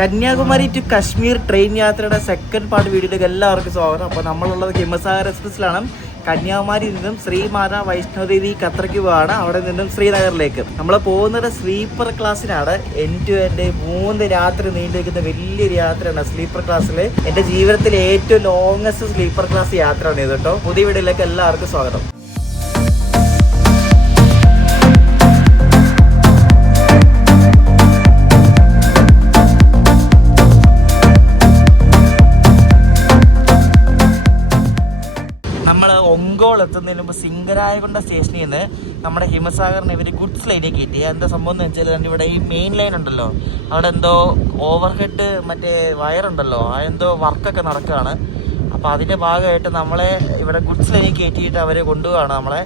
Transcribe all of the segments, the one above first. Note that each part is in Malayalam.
കന്യാകുമാരി ടു കശ്മീർ ട്രെയിൻ യാത്രയുടെ സെക്കൻഡ് പാർട്ട് വീഡിയോയിലേക്ക് എല്ലാവർക്കും സ്വാഗതം. അപ്പോൾ നമ്മളുള്ളത് ഹിമസാഗർ എക്സ്പ്രസ്സിലാണ്. കന്യാകുമാരിയിൽ നിന്നും ശ്രീമാത വൈഷ്ണോദേവി കത്രയ്ക്ക് പോവാണ്. അവിടെ നിന്നും ശ്രീനഗറിലേക്ക് നമ്മൾ പോകുന്നത് സ്ലീപ്പർ ക്ലാസ്സിനാണ്. എൻഡ് ടു എൻഡ് 3 രാത്രി നീണ്ടിരിക്കുന്ന വലിയൊരു യാത്രയാണ് സ്ലീപ്പർ ക്ലാസ്സിൽ. എൻ്റെ ജീവിതത്തിലെ ഏറ്റവും ലോങ്ങസ്റ്റ് സ്ലീപ്പർ ക്ലാസ് യാത്രയാണ് ഇത് കേട്ടോ. പുതിയ വീഡിയോയിലേക്ക് എല്ലാവർക്കും സ്വാഗതം. ഒങ്കോൾ എത്തുന്നതിന് മുമ്പ് സിംഗരായകൊണ്ട സ്റ്റേഷനിൽ നിന്ന് നമ്മുടെ ഹിമസാഗറിന് ഇവർ ഗുഡ്സ് ലൈനിലേക്ക് കയറ്റി. എന്താ സംഭവം എന്ന് വെച്ചാൽ ഇവിടെ ഈ മെയിൻ ലൈൻ ഉണ്ടല്ലോ, അവിടെ എന്തോ ഓവർ ഹെഡ് മറ്റേ വയറുണ്ടല്ലോ, എന്തോ വർക്കൊക്കെ നടക്കുകയാണ്. അപ്പോൾ അതിൻ്റെ ഭാഗമായിട്ട് നമ്മളെ ഇവിടെ ഗുഡ്സ് ലൈനിൽ കയറ്റിയിട്ട് അവർ കൊണ്ടുപോവാണ് നമ്മളെ.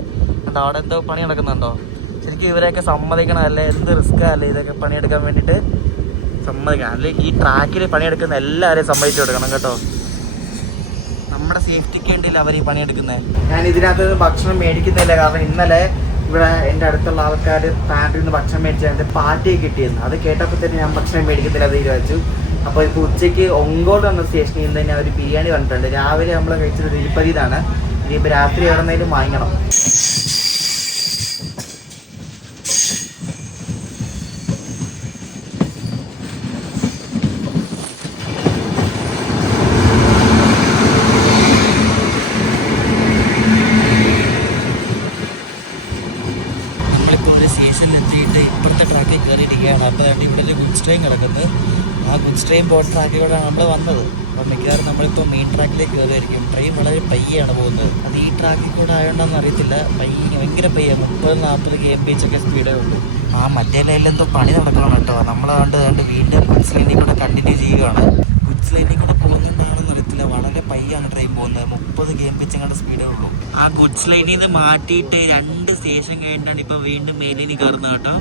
എന്താ അവിടെ എന്തോ പണി നടക്കുന്നുണ്ടോ? ശരിക്കും ഇവരെയൊക്കെ സമ്മതിക്കണം അല്ലേ? എന്ത് റിസ്ക്കാ അല്ലേ ഇതൊക്കെ പണിയെടുക്കാൻ വേണ്ടിയിട്ട്? സമ്മതിക്കണം അല്ലെ? ഈ ട്രാക്കിൽ പണിയെടുക്കുന്ന എല്ലാവരെയും സമ്മതിച്ചു കൊടുക്കണം കേട്ടോ. നമ്മുടെ സേഫ്റ്റിക്ക് വേണ്ടിയില്ല അവർ ഈ പണിയെടുക്കുന്നത്. ഞാൻ ഇതിനകത്ത് ഭക്ഷണം മേടിക്കുന്നില്ല, കാരണം ഇന്നലെ ഇവിടെ എൻ്റെ അടുത്തുള്ള ആൾക്കാർ പാൻറ്റിൽ നിന്ന് ഭക്ഷണം മേടിച്ചാൽ എൻ്റെ പാറ്റയെ കിട്ടിയിരുന്നു. അത് കേട്ടപ്പോൾ തന്നെ ഞാൻ ഭക്ഷണം മേടിക്കുന്നില്ല തീരുമാനിച്ചു. അപ്പോൾ ഇപ്പോൾ ഉച്ചയ്ക്ക് ഒങ്കോട് എന്ന സ്റ്റേഷനിൽ നിന്ന് തന്നെ അവർ ബിരിയാണി വന്നിട്ടുണ്ട്. രാവിലെ നമ്മൾ കഴിച്ചത് തിരുപ്പതിയിലാണ്. ഇനിയിപ്പോൾ രാത്രി എവിടെന്നേലും വാങ്ങണം. സ്റ്റേഷനിലെത്തിയിട്ട് ഇപ്പുറത്തെ ട്രാക്കിൽ കയറിയിരിക്കുകയാണ്. അപ്പോൾ ഇവിടെ ഒരു ഗുഡ്സ് ട്രെയിൻ കിടക്കുന്നത്. ആ ഗുഡ്സ് ട്രെയിൻ പോകുന്ന ട്രാക്കിലൂടെയാണ് നമ്മൾ വന്നത്. അപ്പോൾ മിക്കവാറും നമ്മളിപ്പോൾ മെയിൻ ട്രാക്കിലേക്ക് കയറിയായിരിക്കും. ട്രെയിൻ വളരെ പയ്യാണ് പോകുന്നത്. അത് ഈ ട്രാക്കിൽ കൂടെ ആയതുകൊണ്ടെന്ന് അറിയത്തില്ല, ഭയങ്കര പയ്യ, 30-40 kmph ഒക്കെ സ്പീഡേ ഉള്ളൂ. ആ മറ്റേ ലൈനിലെന്തോ പണി നടക്കണം കേട്ടോ. നമ്മളതുകൊണ്ട് വീണ്ടും ഗുഡ്സ് ലൈനിൽ കൂടെ കണ്ടിന്യൂ ചെയ്യുകയാണ്. ഗുഡ്സ് ലൈനിൽ കൂടെ പോകുന്നുണ്ടാണെന്ന് അറിയത്തില്ല, വളരെ പയ്യാണ് ട്രെയിൻ പോകുന്നത്. 30 kmph അങ്ങോട്ട് സ്പീഡേ ഉള്ളൂ. ആ ഗുഡ്സ് ലൈനിൽ നിന്ന് മാറ്റിയിട്ട് 2 സ്റ്റേഷൻ കഴിഞ്ഞിട്ടാണ് ഇപ്പോൾ വീണ്ടും മെയിൻ ലൈനിൽ കയറുന്നത് കേട്ടോ.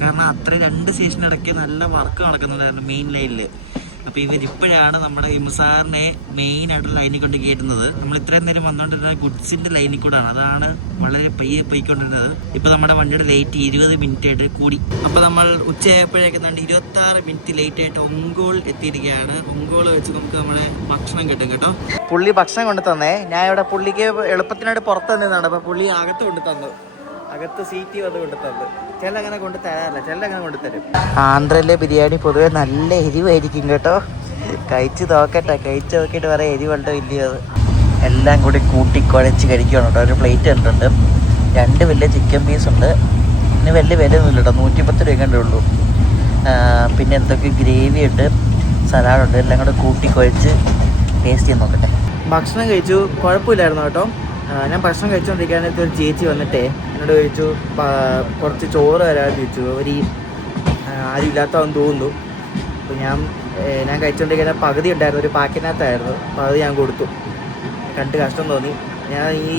കാരണം അത്ര 2 സ്റ്റേഷനിടയ്ക്ക് നല്ല വർക്ക് നടക്കുന്നുണ്ടായിരുന്നു മെയിൻ ലൈനിൽ. അപ്പോൾ ഇവരിപ്പോഴാണ് നമ്മുടെ ഹിമസാഗറിനെ മെയിൻ ആയിട്ടുള്ള ലൈനിൽ കൊണ്ട് കയറ്റുന്നത്. നമ്മൾ ഇത്രയും നേരം വന്നുകൊണ്ടിരുന്നത് ഗുഡ്സിൻ്റെ ലൈനിൽ കൂടെയാണ്. അതാണ് വളരെ പോയിക്കൊണ്ടിരുന്നത്. ഇപ്പോൾ നമ്മുടെ വണ്ടിയുടെ ലേറ്റ് 20 മിനിറ്റ് ആയിട്ട് കൂടി. അപ്പോൾ നമ്മൾ ഉച്ചയായപ്പോഴേക്കും 26 മിനിറ്റ് ലേറ്റ് ആയിട്ട് ഒങ്കോൾ എത്തിയിരിക്കുകയാണ്. ഒങ്കോൾ വെച്ച് നമുക്ക് നമ്മുടെ ഭക്ഷണം കിട്ടും കേട്ടോ. പുള്ളി ഭക്ഷണം കൊണ്ട് തന്നേ. ഞാൻ ഇവിടെ പുള്ളിക്ക് എളുപ്പത്തിനായിട്ട് പുറത്ത് തന്നതാണ്. അപ്പോൾ പുള്ളി അകത്ത് കൊണ്ട് തന്നു. അകത്ത് സീറ്റ് വന്ന് കൊണ്ട് തന്നു. ചില അങ്ങനെ കൊണ്ട് തരാറില്ല, ചില അങ്ങനെ കൊണ്ട് തരും. ആന്ധ്രയിലെ ബിരിയാണി പൊതുവെ നല്ല എരിവായിരിക്കും കേട്ടോ. കഴിച്ച് നോക്കിയിട്ട് പറയാം എരിവുണ്ടോ ഇല്ലയോ. എല്ലാം കൂടി കൂട്ടി കുഴച്ച് കഴിക്കണം കേട്ടോ. ഒരു പ്ലേറ്റ് കണ്ടിട്ടുണ്ട്, 2 വലിയ ചിക്കൻ പീസുണ്ട്. പിന്നെ വലിയ വിലയൊന്നുമില്ല കേട്ടോ, 110 രൂപ ഉള്ളൂ. പിന്നെ എന്തൊക്കെ ഗ്രേവി ഉണ്ട്, സലാഡുണ്ട്. എല്ലാം കൂടെ കൂട്ടി കുഴച്ച് ടേസ്റ്റ് ചെയ്യാൻ നോക്കട്ടെ. ഭക്ഷണം കഴിച്ചു, കുഴപ്പമില്ലായിരുന്നു കേട്ടോ. ഞാൻ ഭക്ഷണം കഴിച്ചുകൊണ്ടിരിക്കാനായിട്ട് ഒരു ചേച്ചി വന്നിട്ടേ എന്നോട് ചോദിച്ചു കുറച്ച് ചോറ് തരാമെന്ന് ചോദിച്ചു. അവർ ആരും ഇല്ലാത്തതെന്ന് തോന്നുന്നു. അപ്പോൾ ഞാൻ കഴിച്ചുകൊണ്ടിരിക്കുന്ന പകുതി ഉണ്ടായിരുന്നു, ഒരു പാക്കിനകത്തായിരുന്നു. അപ്പോൾ അത് ഞാൻ കൊടുത്തു. കണ്ട് കഷ്ടം തോന്നി. ഞാൻ ഈ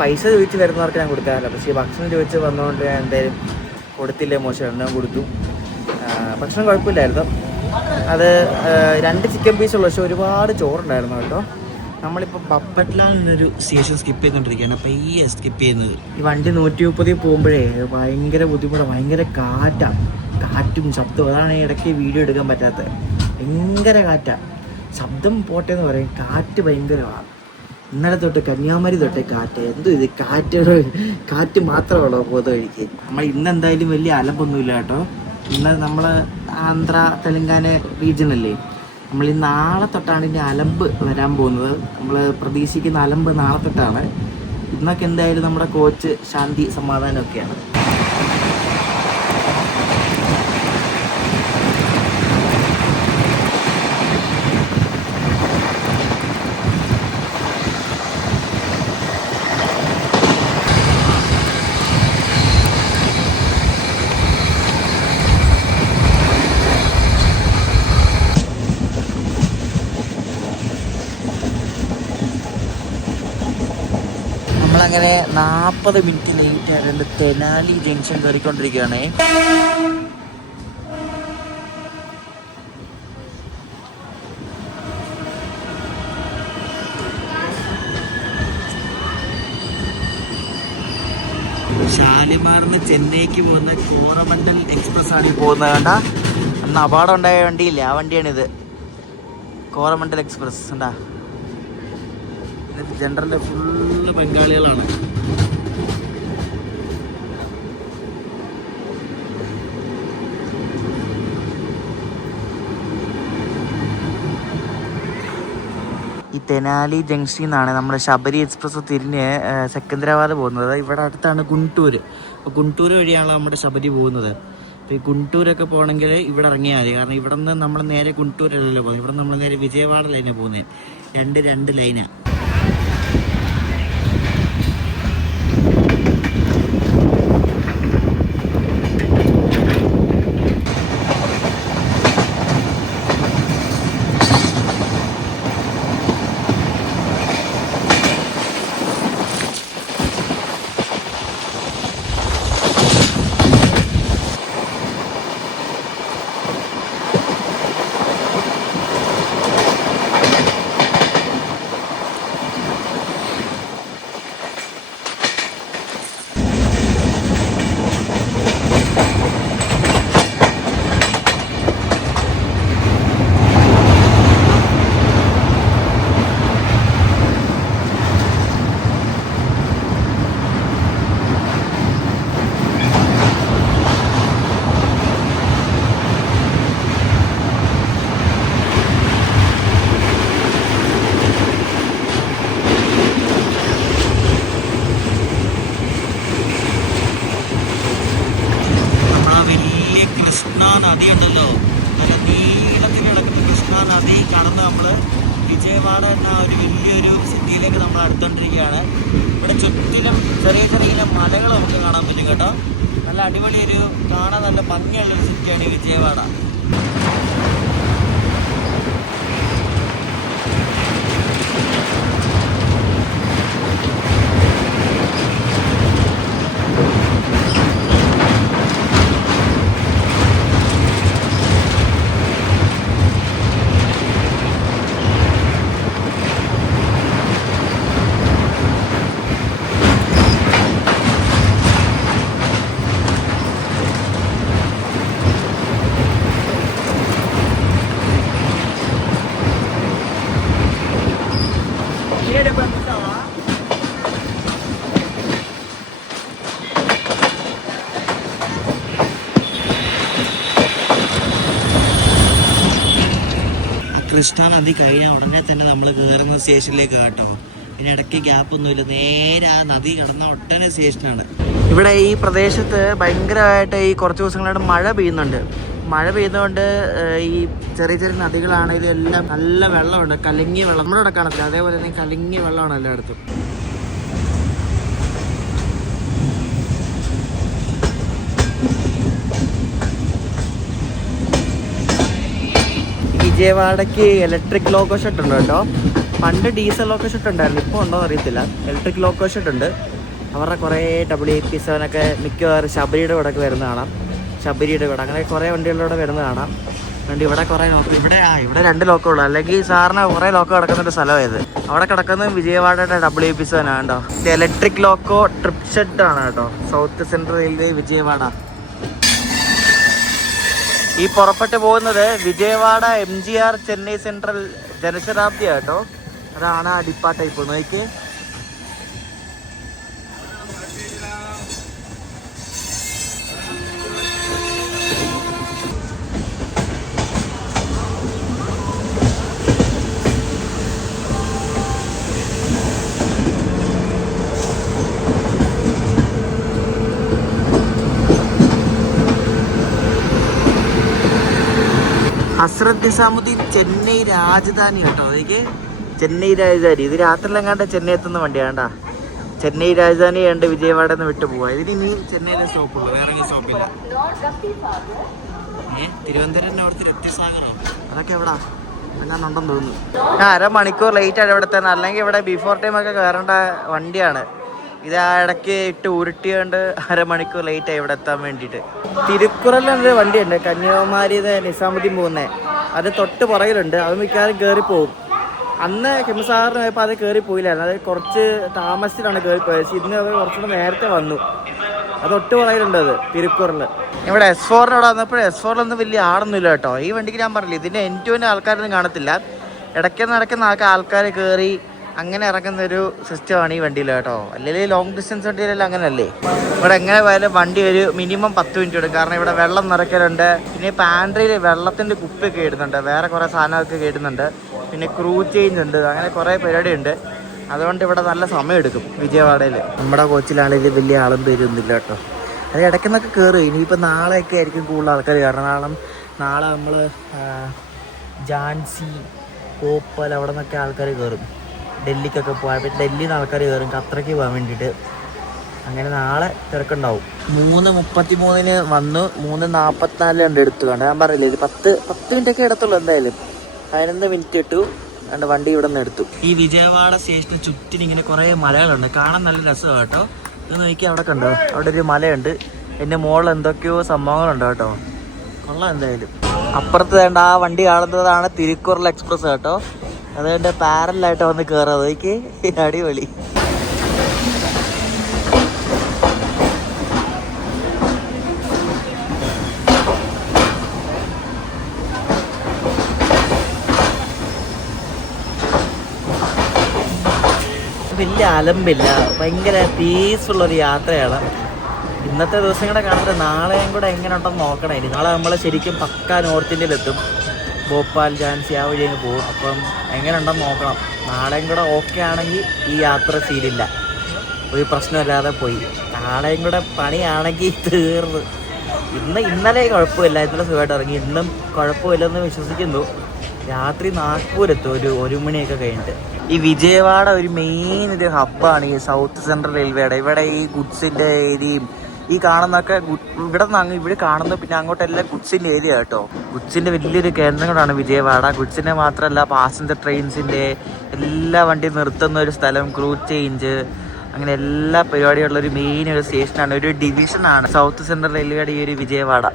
പൈസ ചോദിച്ച് വരുന്നവർക്ക് ഞാൻ കൊടുക്കാറില്ല, പക്ഷേ ഭക്ഷണം ചോദിച്ച് വന്നതുകൊണ്ട് ഞാൻ എന്തായാലും കൊടുത്തില്ലേ, മോശം ഞാൻ കൊടുത്തു. ഭക്ഷണം കുഴപ്പമില്ലായിരുന്നു. അത് 2 ചിക്കൻ പീസുള്ളൂ, പക്ഷേ ഒരുപാട് ചോറുണ്ടായിരുന്നു കേട്ടോ. നമ്മളിപ്പോൾ ബപ്പറ്റ്ലാൽ എന്നൊരു സ്റ്റേഷൻ സ്കിപ്പ് ചെയ്തുകൊണ്ടിരിക്കുകയാണ്. അപ്പോൾ ഈ സ്കിപ്പ് ചെയ്യുന്നത് ഈ വണ്ടി 130 പോകുമ്പോഴേ ഭയങ്കര ബുദ്ധിമുട്ടാണ്. ഭയങ്കര കാറ്റും ശബ്ദവും. അതാണ് ഇടയ്ക്ക് വീഡിയോ എടുക്കാൻ പറ്റാത്തത്. ഭയങ്കര കാറ്റാണ്. ശബ്ദം പോട്ടെന്ന് പറയും, കാറ്റ് ഭയങ്കരമാണ്. ഇന്നലെ തൊട്ട് കന്യാകുമാരി തൊട്ടേ കാറ്റ്. എന്തോ ഇത് കാറ്റ് മാത്രമുള്ളൂ പോകുന്ന വഴിക്ക്. നമ്മൾ ഇന്നെന്തായാലും വലിയ അലമ്പൊന്നുമില്ല കേട്ടോ. ഇന്ന് നമ്മൾ ആന്ധ്ര തെലങ്കാന റീജിയനല്ലേ. നമ്മൾ ഈ നാളെ തൊട്ടാണ് ഇനി അലമ്പ് വരാൻ പോകുന്നത്. നമ്മൾ പ്രതീക്ഷിക്കുന്ന അലമ്പ് നാളെ തൊട്ടാണ്. ഇന്നൊക്കെ എന്തായാലും നമ്മുടെ കോച്ച് ശാന്തി സമാധാനമൊക്കെയാണ്. നമ്മളങ്ങനെ 40 മിനിറ്റ് ലേറ്റ് ആയതുകൊണ്ട് തെനാലി ജംഗ്ഷൻ കയറിക്കൊണ്ടിരിക്കുകയാണേ. ഷാലിമാറിന് ചെന്നൈക്ക് പോകുന്ന കോറമണ്ടൽ എക്സ്പ്രസ് ആണ് പോകുന്നത്. കണ്ട അന്ന് അപകടം ഉണ്ടായ വണ്ടിയില്ലേ, ആ വണ്ടിയാണിത്. കോറമണ്ടൽ എക്സ്പ്രസ് ഉണ്ടാ. ജനറലിലെ ഫുള്ള് ബംഗാളികളാണ്. ഈ തെനാലി ജംഗ്ഷനിൽ നിന്നാണ് നമ്മുടെ ശബരി എക്സ്പ്രസ് തിരിഞ്ഞ് സെക്കന്ദരാബാദ് പോകുന്നത്. ഇവിടെ അടുത്താണ് ഗുണ്ടൂർ. അപ്പോൾ ഗുണ്ടൂർ വഴിയാണ് നമ്മുടെ ശബരി പോകുന്നത്. അപ്പോൾ ഈ ഗുണ്ടൂരൊക്കെ പോകണമെങ്കിൽ ഇവിടെ ഇറങ്ങിയാൽ മതി. കാരണം ഇവിടെ നിന്ന് നമ്മൾ നേരെ ഗുണ്ടൂരല്ലല്ലോ പോകുന്നത്, ഇവിടെ നമ്മൾ നേരെ വിജയവാഡ ലൈനാണ് പോകുന്നത്. രണ്ട് ലൈനാണ്. നദി ഉണ്ടല്ലോ, നല്ല നീളത്തിൽ കിടക്കുന്ന കൃഷ്ണ നദി കടന്ന് നമ്മൾ വിജയവാഡ എന്ന ഒരു വലിയൊരു സിറ്റിയിലേക്ക് നമ്മൾ അടുത്തോണ്ടിരിക്കുകയാണ്. ഇവിടെ ചുറ്റിലും ചെറിയ ചെറിയ മലകൾ നമുക്ക് കാണാൻ പറ്റും കേട്ടോ. നല്ല അടിപൊളിയൊരു കാണാൻ നല്ല ഭംഗിയുള്ളൊരു സിറ്റിയാണ് ഈ വിജയവാഡ. കൃഷ്ണ നദി കഴിഞ്ഞാൽ ഉടനെ തന്നെ നമ്മൾ കയറുന്ന സ്റ്റേഷനിലേക്ക് കേട്ടോ. പിന്നെ ഇടയ്ക്ക് ഗ്യാപ്പൊന്നുമില്ല, നേരെ ആ നദി കടന്ന ഒട്ടനെ സ്റ്റേഷനാണ്. ഇവിടെ ഈ പ്രദേശത്ത് ഭയങ്കരമായിട്ട് ഈ കുറച്ച് ദിവസങ്ങളായിട്ട് മഴ പെയ്യുന്നുണ്ട്. മഴ പെയ്യുന്നതുകൊണ്ട് ഈ ചെറിയ ചെറിയ നദികളാണെങ്കിലും എല്ലാം നല്ല വെള്ളമുണ്ട്, കലങ്ങിയ വെള്ളം. നമ്മുടെ ഇവിടെ കാണത്തില്ല, അതേപോലെ തന്നെ കലങ്ങിയ വെള്ളമാണ് എല്ലായിടത്തും. വിജയവാഡയ്ക്ക് ഇലക്ട്രിക് ലോക്കോ ഷെഡ് ഉണ്ട് കേട്ടോ. പണ്ട് ഡീസൽ ലോക്കോ ഷെഡ് ഉണ്ടായിരുന്നു, ഇപ്പോൾ ഉണ്ടോ എന്ന് അറിയത്തില്ല. ഇലക്ട്രിക് ലോക്കോ ഷെഡ് ഉണ്ട്. അവരുടെ കുറേ WAP7 മിക്കവാറും ശബരിയുടെ കൂടെ വരുന്ന കാണാം. ശബരിയുടെ കൂടെ അങ്ങനെ കുറേ വണ്ടികളിലൂടെ വരുന്ന കാണാം. അതുകൊണ്ട് ഇവിടെ കുറേ ഇവിടെ 2 ലോക്കോ ഉള്ളു. അല്ലെങ്കിൽ സാറിന് കുറേ ലോക്കോ കിടക്കുന്നൊരു സ്ഥലമായത്. അവിടെ കിടക്കുന്നത് വിജയവാഡയുടെ WAP7 ആണ് കേട്ടോ. ഇത് ഇലക്ട്രിക് ലോക്കോ ട്രിപ്പ് ഷെഡ് ആണ് കേട്ടോ. South central railway Vijayawada. ഈ പുറപ്പെട്ട് പോകുന്നത് വിജയവാഡ MGR ചെന്നൈ സെൻട്രൽ ജനശതാബ്ദി കേട്ടോ. അതാണ് ആ ഡിപ്പാർട്ടായി പോകുന്നത്. നോക്കി ഹസ്രത്ത് നിസാമുദ്ദീൻ ചെന്നൈ രാജധാനി കേട്ടോ. അതൊക്കെ ചെന്നൈ രാജധാനി. ഇത് രാത്രിയിലെങ്ങാണ്ട് ചെന്നൈ എത്തുന്ന വണ്ടിയാണ്ടാ. ചെന്നൈ രാജധാനി കണ്ട് വിജയവാഡ നിന്ന് വിട്ടു പോവാ. ഇതിന് ഇനി ചെന്നൈയിലെ സ്റ്റോപ്പുള്ളൂ, വേറെ സ്റ്റോപ്പില്ല. തിരുവനന്തപുരം നോർത്ത് രക്തസാഗറോ അതൊക്കെ എവിടാ എല്ലാം ഉണ്ടെന്ന് തോന്നുന്നു. 1/2 മണിക്കൂർ ലേറ്റ് ആണ് ഇവിടെ തന്നെ. അല്ലെങ്കിൽ ഇവിടെ ബിഫോർ ടൈം ഒക്കെ കയറേണ്ട വണ്ടിയാണ്. ഇത് ആ ഇടയ്ക്ക് ഇട്ട് ഉരുട്ടിയോണ്ട് 1/2 മണിക്കൂർ ലേറ്റായി ഇവിടെ എത്താൻ വേണ്ടിയിട്ട്. തിരുക്കുറലിലൊരു വണ്ടിയുണ്ട്, കന്യാകുമാരി നിസാമുദ്ദീൻ പോകുന്നത്. അത് തൊട്ട് പുറകിലുണ്ട്. അത് മിക്കവാറും കയറിപ്പോവും. അന്ന് കിംസാറിന് പോയപ്പോൾ അത് കയറി പോയില്ലായിരുന്നു. അത് കുറച്ച് താമസിച്ചിട്ടാണ് കയറിപ്പോയത്. പക്ഷേ ഇന്ന് അത് കുറച്ചുകൂടെ നേരത്തെ വന്നു. അത് ഒട്ടുപുറയിലുണ്ട്, അത് തിരുക്കൂറിൽ. ഇവിടെ S4 വന്നപ്പോൾ S4 വലിയ ആളൊന്നുമില്ല കേട്ടോ. ഈ വണ്ടിക്ക് ഞാൻ പറഞ്ഞില്ല, ഇതിൻ്റെ N2 ആൾക്കാരൊന്നും കാണത്തില്ല. ഇടയ്ക്കുന്ന ആൾക്കാർ കയറി അങ്ങനെ ഇറങ്ങുന്നൊരു സിസ്റ്റമാണ് ഈ വണ്ടിയിൽ കേട്ടോ. അല്ലെങ്കിൽ ലോങ് ഡിസ്റ്റൻസ് വണ്ടിയിലെല്ലാം അങ്ങനെയല്ലേ. ഇവിടെ എങ്ങനെ പോയാലും വണ്ടി ഒരു മിനിമം 10 മിനിറ്റ് എടുക്കും. കാരണം ഇവിടെ വെള്ളം നിറയ്ക്കലുണ്ട്, പിന്നെ പാൻട്രിയിൽ വെള്ളത്തിൻ്റെ കുപ്പിയൊക്കെ ഇടുന്നുണ്ട്, വേറെ കുറേ സാധനമൊക്കെ ഇടുന്നുണ്ട്, പിന്നെ ക്രൂ ചേഞ്ച് ഉണ്ട്, അങ്ങനെ കുറേ പരിപാടിയുണ്ട്. അതുകൊണ്ട് ഇവിടെ നല്ല സമയം എടുക്കും വിജയവാഡയിൽ. നമ്മുടെ കോച്ചിലാണെങ്കിൽ വലിയ ആളും പേരൊന്നുമില്ല കേട്ടോ. അത് ഇടയ്ക്കുന്നൊക്കെ കയറും. ഇനിയിപ്പോൾ നാളെയൊക്കെ ആയിരിക്കും കൂടുതൽ ആൾക്കാർ കയറണം. നാളെ നമ്മൾ ഝാൻസി, ഭോപ്പാൽ അവിടെ നിന്നൊക്കെ ആൾക്കാർ കയറും. ഡൽഹിക്കൊക്കെ പോകാൻ, പിന്നെ ഡൽഹിയിൽ നിന്ന് ആൾക്കാർ കയറും ഖത്തറയ്ക്ക് പോകാൻ വേണ്ടിയിട്ട്. അങ്ങനെ നാളെ തിരക്കുണ്ടാവും. 3:33 വന്നു, 3:44 ഉണ്ട് എടുത്തു കണ്ട്. ഞാൻ പറയില്ലേ, ഒരു 10 മിനിറ്റൊക്കെ എടുത്തുള്ളൂ. എന്തായാലും 11 മിനിറ്റ് ഇട്ടു കണ്ട് വണ്ടി ഇവിടെ നിന്ന് എടുത്തു. ഈ വിജയവാഡ സ്റ്റേഷന് ചുറ്റിന് ഇങ്ങനെ കുറേ മലകളുണ്ട്, കാണാൻ നല്ല രസമാണ് കേട്ടോ. ഇത് നോക്കി അവിടെ കണ്ടോ, അവിടെ ഒരു മലയുണ്ട്, എൻ്റെ മുകളിൽ എന്തൊക്കെയോ സംഭവങ്ങളുണ്ട് കേട്ടോ. കൊള്ളാം എന്തായാലും. അപ്പുറത്ത് വേണ്ട ആ വണ്ടി കാണുന്നതാണ് തിരുക്കുറൽ എക്സ്പ്രസ് കേട്ടോ. അതുകൊണ്ട് പാരലായിട്ട് വന്ന് കയറാം. നോക്കി, അടിപൊളി. വലിയ അലമ്പില്ല, ഭയങ്കര പീസ്ഫുള്ളൊരു യാത്രയാണ്. ഇന്നത്തെ ദിവസം കൂടെ കാണുന്നത് നാളെയും കൂടെ എങ്ങനെ ഉണ്ടെന്ന് നോക്കണം. ഇനി നാളെ നമ്മൾ ശരിക്കും പക്കാ നോർത്ത് ഇന്ത്യയിലെത്തും. ഭോപ്പാൽ, ഝാൻസി ആ വഴി അങ്ങ് പോകും. അപ്പം എങ്ങനെ ഉണ്ടെന്ന് നോക്കണം. നാളെയും കൂടെ ഓക്കെ ആണെങ്കിൽ ഈ യാത്ര സീരില്ല, ഒരു പ്രശ്നമില്ലാതെ പോയി. നാളെയും കൂടെ പണിയാണെങ്കിൽ തീർന്ന്. ഇന്നലെ കുഴപ്പമില്ല, ഇന്നലെ സുഖമായിട്ട് ഇറങ്ങി. ഇന്നും കുഴപ്പമില്ലെന്ന് വിശ്വസിക്കുന്നു. രാത്രി നാഗ്പൂരെത്തും ഒരു 1 മണിയൊക്കെ കഴിഞ്ഞിട്ട്. ഈ വിജയവാഡ ഒരു മെയിൻ ഒരു ഹബ്ബാണ് ഈ സൗത്ത് സെൻട്രൽ റെയിൽവേയുടെ. ഇവിടെ ഈ ഗുഡ്സിൻ്റെ ഏരിയയും ഈ കാണുന്നൊക്കെ ഇവിടെ കാണുന്നു. പിന്നെ അങ്ങോട്ടെല്ലാം ഗുഡ്സിൻ്റെ ഏരിയ കേട്ടോ. ഗുഡ്സിൻ്റെ വലിയൊരു കേന്ദ്രങ്ങളാണ് വിജയവാഡ. ഗുഡ്സിൻ്റെ മാത്രമല്ല, പാസഞ്ചർ ട്രെയിൻസിൻ്റെ എല്ലാ വണ്ടിയും നിർത്തുന്ന ഒരു സ്ഥലം, ക്രൂ ചേഞ്ച്, അങ്ങനെ എല്ലാ പരിപാടികളുള്ളൊരു മെയിൻ ഒരു സ്റ്റേഷനാണ്, ഒരു ഡിവിഷനാണ് സൗത്ത് സെൻട്രൽ റെയിൽവേയുടെ ഈ ഒരു വിജയവാഡ.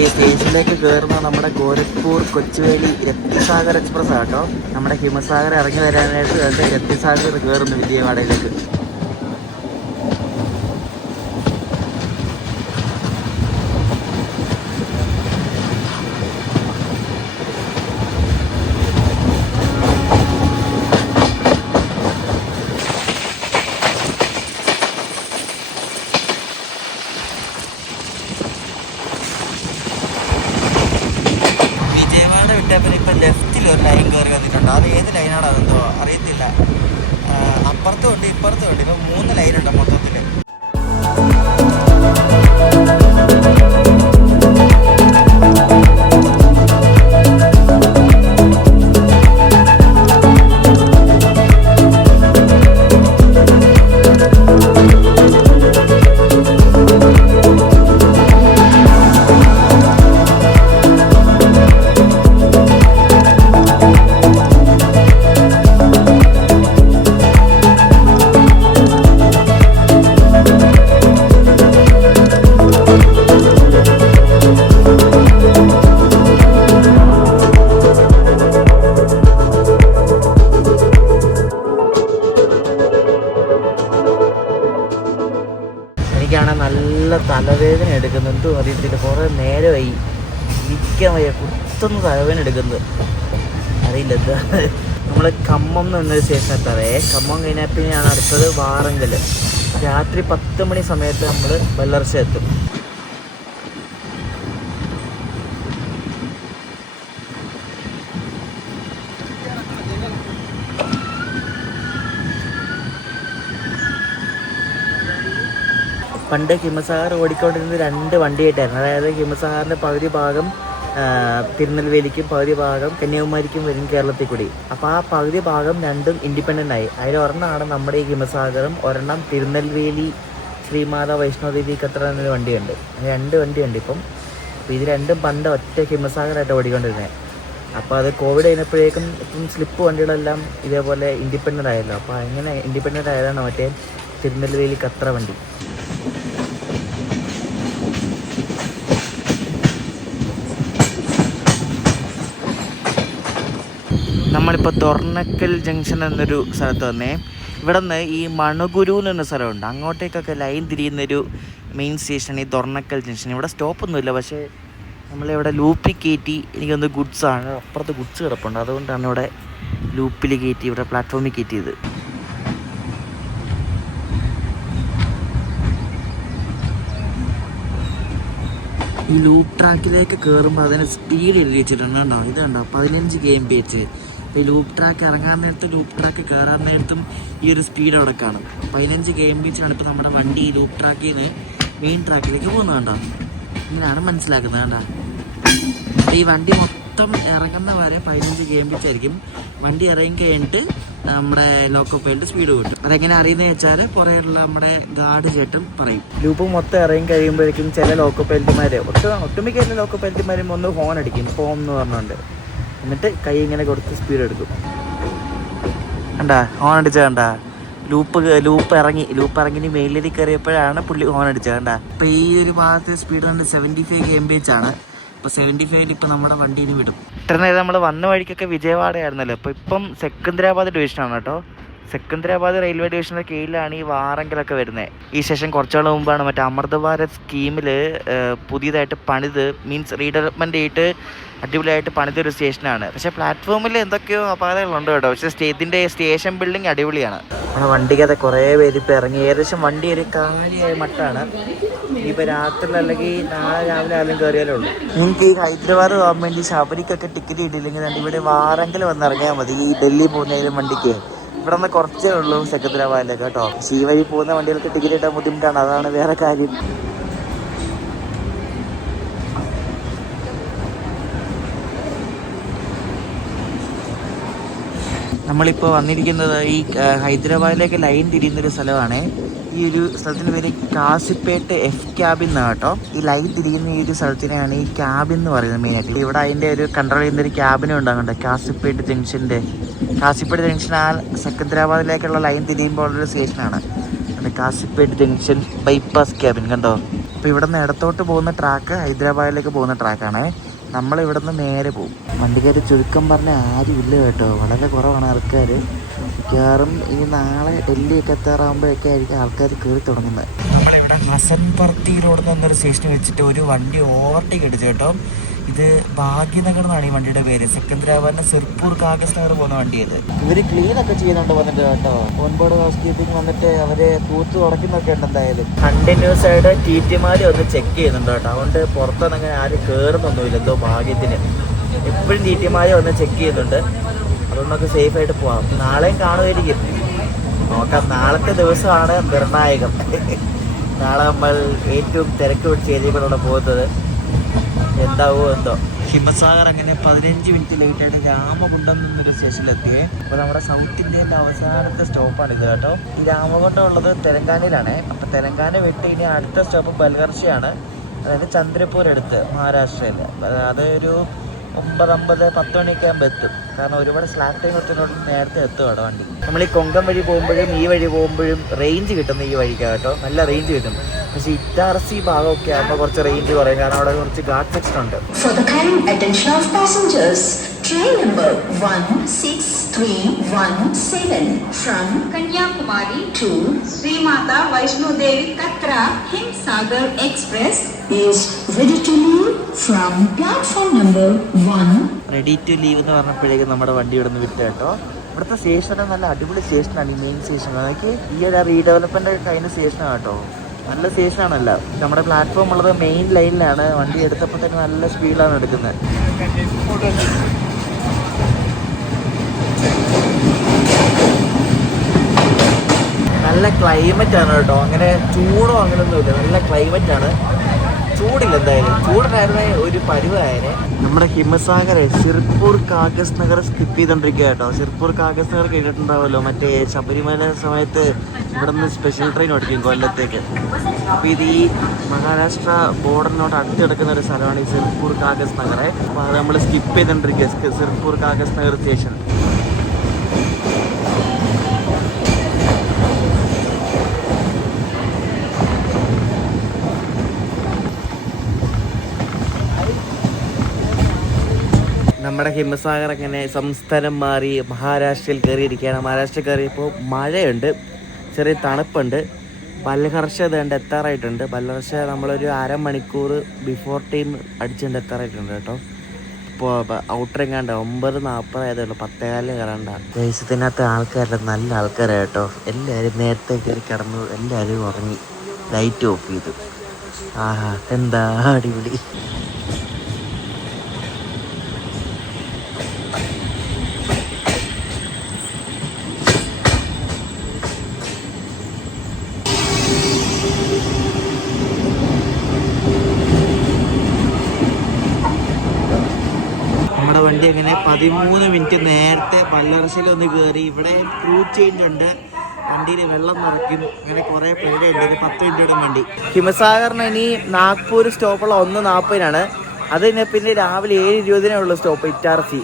ഈ സ്റ്റേഷനിലേക്ക് കയറുന്നത് നമ്മുടെ ഗോരഖ്പൂർ കൊച്ചുവേലി രത്നസാഗർ എക്സ്പ്രസ് ആട്ടോ. നമ്മുടെ ഹിമസാഗർ ഇറങ്ങി വരാനായിട്ട് രത്നസാഗർ കയറുന്നു വിജയവാഡയിലേക്ക്. ഇപ്പം ലെഫ്റ്റിൽ ഒരു ലൈൻ കയറി വന്നിട്ടുണ്ട്. അത് ഏത് ലൈനാണ് അതെന്തോ അറിയത്തില്ല. അപ്പുറത്തും ഉണ്ട് ഇപ്പുറത്തും ഉണ്ട്. ഇപ്പം 3 ലൈനുണ്ട് മൊത്തത്തിൽ. എനിക്കാണ് നല്ല തലവേദന എടുക്കുന്നത്, എന്തും അറിയത്തില്ല. കുറേ നേരമായി ഇരിക്കാൻ വയ്യ, കുത്തൊന്ന് തലവേദന എടുക്കുന്നത് അറിയില്ല എന്താ. നമ്മൾ ഖമ്മം എന്നൊരു സ്റ്റേഷൻ എത്താറേ. ഖമ്മം കഴിഞ്ഞാൽ പിന്നെയാണ് അടുത്തത് വാറങ്കൽ. രാത്രി 10 മണി സമയത്ത് നമ്മൾ വെള്ളർച്ച എത്തും. പണ്ട് ഹിമസാഗർ ഓടിക്കൊണ്ടിരുന്നത് 2 വണ്ടിയായിട്ടായിരുന്നു. അതായത് ഹിമസാഗറിൻ്റെ പകുതി ഭാഗം തിരുനെൽവേലിക്കും പകുതി ഭാഗം കന്യാകുമാരിക്കും വരും കേരളത്തിൽ കൂടി. അപ്പോൾ ആ പകുതി ഭാഗം രണ്ടും ഇൻഡിപെൻഡൻ്റ് ആയി. അതിലൊരെണ്ണമാണ് നമ്മുടെ ഈ ഹിമസാഗറും, ഒരെണ്ണം തിരുനെൽവേലി ശ്രീമാത വൈഷ്ണോദേവി ഖത്തർ എന്നൊരു വണ്ടിയുണ്ട്. 2 വണ്ടിയുണ്ട് ഇപ്പം. അപ്പോൾ ഇത് രണ്ടും പണ്ട് ഒറ്റ ഹിമസാഗറായിട്ട് ഓടിക്കൊണ്ടിരുന്നത്. അപ്പോൾ അത് കോവിഡ് കഴിഞ്ഞപ്പോഴേക്കും ഇപ്പം സ്ലിപ്പ് വണ്ടികളെല്ലാം ഇതേപോലെ ഇൻഡിപെൻഡൻ്റ് ആയല്ലോ. അപ്പോൾ അങ്ങനെ ഇൻഡിപെൻഡൻ്റ് ആയതാണ് മറ്റേ തിരുനെൽവേലി കത്ര വണ്ടി. നമ്മളിപ്പോൾ തൊർണക്കൽ ജംഗ്ഷൻ എന്നൊരു സ്ഥലത്ത് വന്നേ. ഇവിടെ നിന്ന് ഈ മണുഗുരു എന്നൊരു സ്ഥലമുണ്ട്, അങ്ങോട്ടേക്കൊക്കെ ലൈൻ തിരിയുന്നൊരു മെയിൻ സ്റ്റേഷൻ ഈ തൊർണക്കൽ ജംഗ്ഷൻ. ഇവിടെ സ്റ്റോപ്പൊന്നുമില്ല, പക്ഷേ നമ്മളിവിടെ ലൂപ്പിൽ കയറ്റി എനിക്കൊന്ന് ഗുഡ്സാണ്, അപ്പുറത്ത് ഗുഡ്സ് കിടപ്പുണ്ട്, അതുകൊണ്ടാണ് ഇവിടെ ലൂപ്പിൽ കയറ്റി ഇവിടെ പ്ലാറ്റ്ഫോമിൽ കയറ്റിയത്. ഈ ലൂപ്പ് ട്രാക്കിലേക്ക് കയറുമ്പോൾ അതിന് സ്പീഡ് എഴുതി വെച്ചിട്ടുണ്ട് കേട്ടോ. ഇത് കണ്ടോ 15 kmph. ഈ ലൂപ്പ് ട്രാക്ക് ഇറങ്ങാൻ നേരത്തും ലൂപ്പ് ട്രാക്ക് കയറാൻ നേരത്തും ഈ ഒരു സ്പീഡ് അവിടെ കാണും. 15 kmph ആണ് ഇപ്പോൾ നമ്മുടെ വണ്ടി ഈ ലൂപ്പ് ട്രാക്കിൽ നിന്ന് മെയിൻ ട്രാക്കിലേക്ക് പോകുന്നത് കണ്ടോ. ഇങ്ങനെയാണ് മനസ്സിലാക്കുന്നത് കണ്ടോ. ഈ വണ്ടി മൊത്തം ഇറങ്ങുന്ന വരെ 15 kmph ആയിരിക്കും. വണ്ടി ഇറങ്ങി കഴിഞ്ഞിട്ട് നമ്മുടെ ലോക്കോ പൈലറ്റ് സ്പീഡ് കിട്ടും. അതെങ്ങനെ അറിയുന്നത് വെച്ചാൽ പുറയുള്ള നമ്മുടെ ഗാർഡ് ചേട്ടൻ പറയും. ലൂപ്പ് മൊത്തം ഇറങ്ങി കഴിയുമ്പോഴേക്കും ചില ലോക്കോ പൈലറ്റുമാർ ഒട്ടുമിക്ക എല്ലാ ലോക്കോ പൈലറ്റുമാരും ഒന്ന് ഹോൺ അടിക്കും, ഹോം എന്ന് പറഞ്ഞുകൊണ്ട്. എന്നിട്ട് കൈ ഇങ്ങനെ കൊടുത്ത് സ്പീഡ് എടുക്കും. കണ്ടാ ഹോൺ അടിച്ചത് കണ്ടാ. ലൂപ്പ് ഇറങ്ങി മെയിലേക്ക് കയറിയപ്പോഴാണ് പുള്ളി ഹോൺ അടിച്ചത് കണ്ടാ. ഇപ്പം ഈ ഒരു ഭാഗത്തെ സ്പീഡ് കണ്ട് 75 kmph ആണ്. ഇപ്പോൾ 75 ഇപ്പോൾ നമ്മുടെ വണ്ടീന് വിടും. ഇത്ര നേരം നമ്മൾ വന്ന വഴിക്കൊക്കെ വിജയവാഡയായിരുന്നല്ലോ. ഇപ്പം സെക്കന്ദരാബാദ് ഡിവിഷനാണ് കേട്ടോ. സെക്കന്ദരാബാദ് റെയിൽവേ ഡിവിഷൻ്റെ കീഴിലാണ് ഈ വാറങ്കലൊക്കെ വരുന്നത്. ഈ സ്റ്റേഷൻ കുറച്ചുനാൾ മുമ്പാണ് മറ്റേ അമൃത് ഭാരത് സ്കീമിൽ പുതിയതായിട്ട് പണിത്, മീൻസ് റീഡെവലപ്മെൻ്റ് ചെയ്തിട്ട് അടിപൊളിയായിട്ട് പണിതൊരു സ്റ്റേഷനാണ്. പക്ഷേ പ്ലാറ്റ്ഫോമിൽ എന്തൊക്കെയോ അപാകതകളുണ്ട് കേട്ടോ. പക്ഷേ ഇതിൻ്റെ സ്റ്റേഷൻ ബിൽഡിംഗ് അടിപൊളിയാണ്. നമ്മുടെ വണ്ടിക്കകത്ത് കുറേ പേര് ഇപ്പോൾ ഇറങ്ങി. ഏകദേശം വണ്ടി ഒരു കാലിയായ മട്ടാണ്. ഇപ്പോൾ രാത്രി അല്ലെങ്കിൽ നാളെ രാവിലെ ആരും കയറിയാലേ ഉള്ളൂ. നിങ്ങൾക്ക് ഈ ഹൈദരാബാദ് പോകാൻ വേണ്ടി ശബരിക്കൊക്കെ ടിക്കറ്റ് കിട്ടിയില്ലെങ്കിൽ ഇവിടെ വാറങ്കൽ വന്നിറങ്ങിയാൽ മതി. ഈ ഡൽഹി പോകുന്നതിലും വണ്ടിക്ക് ഇവിടെ നിന്ന് കുറച്ചേ ഉള്ളൂ സെക്കന്ദരാബാദിലേക്ക് കേട്ടോ. ഈ വഴി പോകുന്ന വണ്ടികൾക്ക് ടിക്കറ്റ് കിട്ടാൻ ബുദ്ധിമുട്ടാണ്, അതാണ് വേറെ കാര്യം. നമ്മളിപ്പോൾ വന്നിരിക്കുന്നത് ഈ ഹൈദരാബാദിലേക്ക് ലൈൻ തിരിയുന്നൊരു സ്ഥലമാണ്. ഈ ഒരു സ്ഥലത്തിൻ്റെ പേര് കാസിപ്പേട്ട് എഫ് ക്യാബിൻ എന്നാണ് കേട്ടോ. ഈ ലൈൻ തിരിയുന്ന ഈ ഒരു സ്ഥലത്തിനെയാണ് ഈ ക്യാബിൻ എന്ന് പറയുന്നത് മെയിനായിട്ട്. ഇവിടെ അതിൻ്റെ ഒരു കൺട്രോൾ ചെയ്യുന്നൊരു ക്യാബിനും ഉണ്ടാകുന്നുണ്ട്. കാസിപ്പേട്ട് ജംഗ്ഷൻ ആ സെക്കന്ദരാബാദിലേക്കുള്ള ലൈൻ തിരിയുമ്പോൾ ഉള്ളൊരു സ്റ്റേഷനാണ് കാസിപ്പേട്ട് ജംഗ്ഷൻ ബൈപ്പാസ് ക്യാബിൻ കണ്ടോ. അപ്പോൾ ഇവിടെ നിന്ന് ഇടത്തോട്ട് പോകുന്ന ട്രാക്ക് ഹൈദരാബാദിലേക്ക് പോകുന്ന ട്രാക്കാണ്. നമ്മളിവിടെ നിന്ന് നേരെ പോകും. വണ്ടിക്കാർ ചുരുക്കം പറഞ്ഞാൽ ആരുമില്ല കേട്ടോ, വളരെ കുറവാണ് ആൾക്കാർ. മിക്കവാറും ഈ നാളെ ഡൽഹിയൊക്കെ എത്താറാകുമ്പോഴൊക്കെ ആയിരിക്കും ആൾക്കാർ കയറി തുടങ്ങുന്നത്. നമ്മളിവിടെ ഹസൻപർത്തി റോഡ് എന്നൊരു സ്റ്റേഷനിൽ വെച്ചിട്ട് ഒരു വണ്ടി ഓവർടേക്ക് അടിച്ചു കേട്ടോ. ഇത് ഭാഗ്യനഗർ എന്നാണ് ഈ വണ്ടിയുടെ പേര്. സെക്കന്ദരാബാദിന് സിർപൂർ കാഗസ് നഗർ പോകുന്ന വണ്ടിയത്. ഇവർ ക്ലീനൊക്കെ ചെയ്യുന്നുണ്ട് വന്നിട്ട് കേട്ടോ. ഓൺബോർഡ് ഹൗസ് കീപ്പിംഗ് വന്നിട്ട് അവര് തൂത്ത് തുടക്കുന്നൊക്കെ ഉണ്ട്. എന്തായാലും കണ്ടിന്യൂസ് ആയിട്ട് ടിറ്റിമാര് ഒന്ന് ചെക്ക് ചെയ്യുന്നുണ്ട് കേട്ടോ. അതുകൊണ്ട് പുറത്തൊന്നും അങ്ങനെ ആരും കയറുന്നൊന്നുമില്ല എന്തോ ഭാഗ്യത്തിന്. എപ്പോഴും ടിറ്റിമാരെ ഒന്ന് ചെക്ക് ചെയ്യുന്നുണ്ട്. അതൊന്നൊക്കെ സേഫ് ആയിട്ട് പോവാം. നാളെയും കാണുമായിരിക്കും, നോക്കാം. നാളത്തെ ദിവസമാണ് നിർണായകം. നാളെ നമ്മൾ ഏറ്റവും തിരക്ക് പിടിച്ച ഏരിയയിലൂടെ പോകുന്നത്. എന്താവോ എന്തോ. ഹിമസാഗർ അങ്ങനെ 15 മിനിറ്റ് ലേറ്റായിട്ട് രാമകുണ്ടം എന്നൊരു സ്റ്റേഷനിലെത്തിയേ. അപ്പോൾ നമ്മുടെ സൗത്ത് ഇന്ത്യൻ്റെ അവസാനത്തെ സ്റ്റോപ്പാണ് ഇത് കേട്ടോ. ഈ രാമകുണ്ടം ഉള്ളത് തെലങ്കാനയിലാണ്. അപ്പോൾ തെലങ്കാന വിട്ട് ഇനി അടുത്ത സ്റ്റോപ്പ് ബൽഗർഷിയാണ്, അതായത് ചന്ദ്രപൂർ അടുത്ത് മഹാരാഷ്ട്രയിൽ. അതൊരു 9:50-10 മണിയൊക്കെ ആകുമ്പോൾ എത്തും. കാരണം ഒരുപാട് സ്ലാബ് ടൈം എത്തുന്നതോട് നേരത്തെ എത്തും അവിടെ വണ്ടി. നമ്മൾ ഈ കൊങ്കൺ വഴി പോകുമ്പോഴും ഈ വഴി പോകുമ്പോഴും റേഞ്ച് കിട്ടുന്ന ഈ വഴിക്കാണ് കേട്ടോ, നല്ല റേഞ്ച് കിട്ടും. പക്ഷേ ഇറ്റാർസി ഭാഗമൊക്കെ ആകുമ്പോൾ കുറച്ച് റേഞ്ച് കുറയും, കാരണം അവിടെ കുറച്ച് ഗാർഡ് സെക്ഷൻ ഉണ്ട്. Train number 16317 from Kanyakumari to Sri Mata Vaishno Devi Katra Himsagar Express is ready to leave from platform number 1. Ready to leave എന്ന് പറഞ്ഞപ്പോഴേക്കും നമ്മുടെ വണ്ടി ഇവിടെ നിന്ന് വിട്ടു കേട്ടോ. ഇവിടുത്തെ സ്റ്റേഷൻ നല്ല അടിപൊളി സ്റ്റേഷനാണ് ഈ മെയിൻ സ്റ്റേഷൻ. അതൊക്കെ ഈ ഒരു റീഡെവലപ്മെന്റ് കഴിഞ്ഞ സ്റ്റേഷനാണ് കേട്ടോ. നല്ല സ്റ്റേഷനാണല്ലോ. നമ്മുടെ പ്ലാറ്റ്ഫോം ഉള്ളത് മെയിൻ ലൈനിലാണ്. വണ്ടി എടുത്തപ്പോൾ തന്നെ നല്ല സ്പീഡിലാണ് എടുക്കുന്നത്. നല്ല ക്ലൈമറ്റ് ആണ് കേട്ടോ. അങ്ങനെ ചൂടോ അങ്ങനെയൊന്നുമില്ല, നല്ല ക്ലൈമറ്റ് ആണ്. ചൂടില്ല, എന്തായാലും ചൂടിനായിരുന്നേ ഒരു പരുവായനെ. നമ്മുടെ ഹിമസാഗർ സിർപൂർ കാഗസ് നഗർ സ്കിപ്പ് ചെയ്തോണ്ടിരിക്കുക കേട്ടോ. സിർപൂർ കാഗസ് നഗർ കേട്ടിട്ടുണ്ടാവുമല്ലോ, മറ്റേ ശബരിമല സമയത്ത് ഇവിടെ നിന്ന് സ്പെഷ്യൽ ട്രെയിൻ ഓടിക്കും കൊല്ലത്തേക്ക്. അപ്പോൾ ഇത് ഈ മഹാരാഷ്ട്ര ബോർഡറിനോട് അടുത്ത് കിടക്കുന്ന ഒരു സ്ഥലമാണ് ഈ സിർപൂർ കാഗസ് നഗർ. അപ്പോൾ അത് നമ്മൾ സ്കിപ്പ് ചെയ്തോണ്ടിരിക്കുക സിർപൂർ കാഗസ് നഗർ സ്റ്റേഷൻ. നമ്മുടെ ഹിമസാഗർ അങ്ങനെ സംസ്ഥാനം മാറി മഹാരാഷ്ട്രയിൽ കയറിയിരിക്കുകയാണ്. മഹാരാഷ്ട്രയിൽ കയറിയപ്പോൾ മഴയുണ്ട്, ചെറിയ തണുപ്പുണ്ട്. ബൽഹർഷ ഇതുകൊണ്ട് എത്താറായിട്ടുണ്ട്. ബൽഹർഷ നമ്മളൊരു അരമണിക്കൂർ ബിഫോർ ടൈം അടിച്ചുകൊണ്ട് എത്താറായിട്ടുണ്ട് കേട്ടോ. ഇപ്പോൾ ഔട്ടർ എങ്ങാണ്ട് 9:40 ആയതുള്ളൂ, 10:15 കയറണ്ട. ദേശത്തിനകത്ത് ആൾക്കാരുടെ നല്ല ആൾക്കാരാണ് കേട്ടോ. എല്ലാവരും നേരത്തെ കയറി കിടന്നു, എല്ലാവരും ഉറങ്ങി, ലൈറ്റ് ഓഫ് ചെയ്തു. ആഹാ, എന്താ അടിപൊളി. നമ്മുടെ വണ്ടി അങ്ങനെ 13 മിനിറ്റ് നേരത്തെ ബല്ലർശിലൊന്ന് കയറി. ഇവിടെ ക്രൂ ചേഞ്ച് ഉണ്ട്, വണ്ടിയിൽ വെള്ളം നിറയ്ക്കും, അങ്ങനെ കുറേ പേരുണ്ട്. ഒരു 10 മിനിറ്റോടെ വണ്ടി. ഹിമസാഗറിന് ഇനി നാഗ്പൂർ സ്റ്റോപ്പുള്ള 1:40 അത് തന്നെ. പിന്നെ രാവിലെ 7:20 സ്റ്റോപ്പ് ഇറ്റാർസി.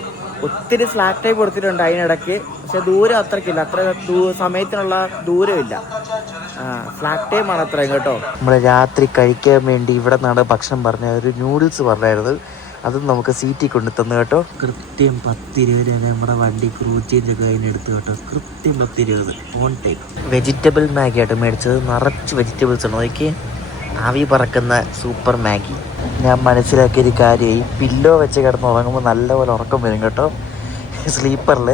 ഒത്തിരി ഫ്ലാറ്റ് ടൈം കൊടുത്തിട്ടുണ്ട് അതിനിടയ്ക്ക്, പക്ഷെ ദൂരം അത്രയ്ക്കില്ല, അത്ര സമയത്തിനുള്ള ദൂരമില്ല. ഫ്ലാറ്റ് ടൈം ആണ് അത്രയും കേട്ടോ. നമ്മൾ രാത്രി കഴിക്കാൻ വേണ്ടി ഇവിടെ നിന്നാണ് ഭക്ഷണം പറഞ്ഞ ഒരു നൂഡിൽസ് പറഞ്ഞായിരുന്നു, അതും നമുക്ക് സീറ്റിൽ കൊണ്ടു തന്നു കേട്ടോ. കൃത്യം 10:20 നമ്മുടെ വണ്ടി ക്രൂ ചേഞ്ച് ഒക്കെ അതിനെടുത്ത് കേട്ടോ. കൃത്യം 10:20 ഓൺ ടൈം. വെജിറ്റബിൾ മാഗി ആയിട്ട് മേടിച്ചത്, നിറച്ച് വെജിറ്റബിൾസ് ആണ്. നോക്കി, ആവി പറക്കുന്ന സൂപ്പർ മാഗി. ഞാൻ മനസ്സിലാക്കിയൊരു കാര്യമായി, പില്ലോ വെച്ച് കിടന്ന് ഉറങ്ങുമ്പോൾ നല്ലപോലെ ഉറക്കം വരും കേട്ടോ. സ്ലീപ്പറിൽ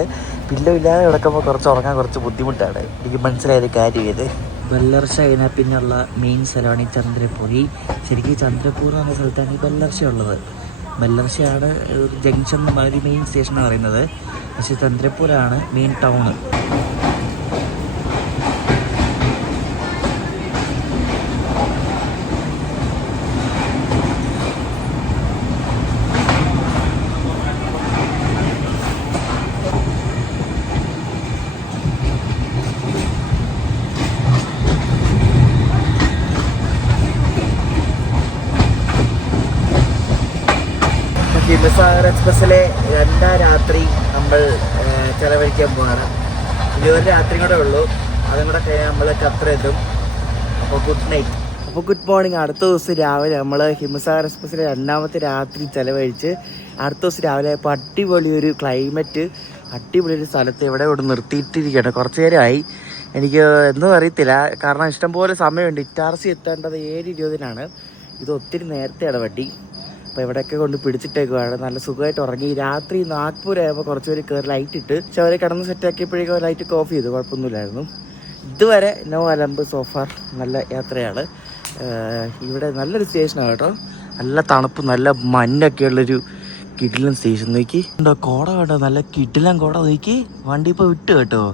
പില്ലോ ഇല്ലാതെ കിടക്കുമ്പോൾ കുറച്ച് ഉറങ്ങാൻ കുറച്ച് ബുദ്ധിമുട്ടാണ്. എനിക്ക് മനസ്സിലായൊരു കാര്യം ഇത്. ബല്ലർഷ കഴിഞ്ഞാൽ പിന്നെയുള്ള മെയിൻ സ്ഥലമാണ് ഈ ചന്ദ്രപൂർ. ഈ ശരിക്കും ചന്ദ്രപൂർ എന്ന് പറഞ്ഞ സ്ഥലത്താണ് ഈ ബല്ലർഷ ഉള്ളത്. ബല്ലർഷയാണ് ഒരു ജംഗ്ഷൻ, ഒരു മെയിൻ സ്റ്റേഷനാണ് പറയുന്നത്, പക്ഷേ ചന്ദ്രപൂരാണ് മെയിൻ ടൗണ്. ഹിമസാഗർ എക്സ്പ്രസ്സിലെ 2 രാത്രി നമ്മൾ ചിലവഴിക്കാൻ പോവാണ്. ഇനി ഒരു രാത്രി കൂടെ ഉള്ളൂ, അതും കൂടെ കഴിഞ്ഞാൽ നമ്മൾ ഖത്തർ എത്തും. അപ്പോൾ ഗുഡ് നൈറ്റ്. അപ്പോൾ ഗുഡ് മോർണിംഗ്. അടുത്ത ദിവസം രാവിലെ നമ്മൾ ഹിമസാഗർ എക്സ്പ്രസ്സിലെ 2ാമത്തെ രാത്രി ചിലവഴിച്ച് അടുത്ത ദിവസം രാവിലെ ആയപ്പോൾ അടിപൊളി ഒരു ക്ലൈമറ്റ്, അടിപൊളി ഒരു സ്ഥലത്ത് ഇവിടെ നിർത്തിയിട്ടിരിക്കുകയാണ്. കുറച്ച് നേരമായി, എനിക്ക് എന്നും അറിയത്തില്ല, കാരണം ഇഷ്ടംപോലെ സമയമുണ്ട്. ഇറ്റാർസി എത്തേണ്ടത് 7:20 ഇത് ഒത്തിരി നേരത്തെയാണ് വണ്ടി. അപ്പോൾ ഇവിടെയൊക്കെ കൊണ്ട് പിടിച്ചിട്ടേക്കുവാണ്. നല്ല സുഖമായിട്ട് ഉറങ്ങി. രാത്രി നാഗ്പൂർ ആയപ്പോൾ കുറച്ച് പേര് കയറി ലൈറ്റ് ഇട്ട്, പക്ഷെ അവരെ കിടന്ന് സെറ്റാക്കിയപ്പോഴേക്കും ലൈറ്റ് ഓഫ് ചെയ്തു, കുഴപ്പമൊന്നുമില്ലായിരുന്നു. ഇതുവരെ നോ അലമ്പ്, സോഫാർ നല്ല യാത്രയാണ്. ഇവിടെ നല്ലൊരു സ്റ്റേഷനാണ് കേട്ടോ. നല്ല തണുപ്പ്, നല്ല മഞ്ഞൊക്കെ ഉള്ളൊരു കിടിലൻ സ്റ്റേഷൻ. നോക്കി ഉണ്ടോ കോട കേട്ടോ, നല്ല കിടിലൻ കോട. നോക്കി വണ്ടി ഇപ്പോൾ വിട്ട് കേട്ടോ,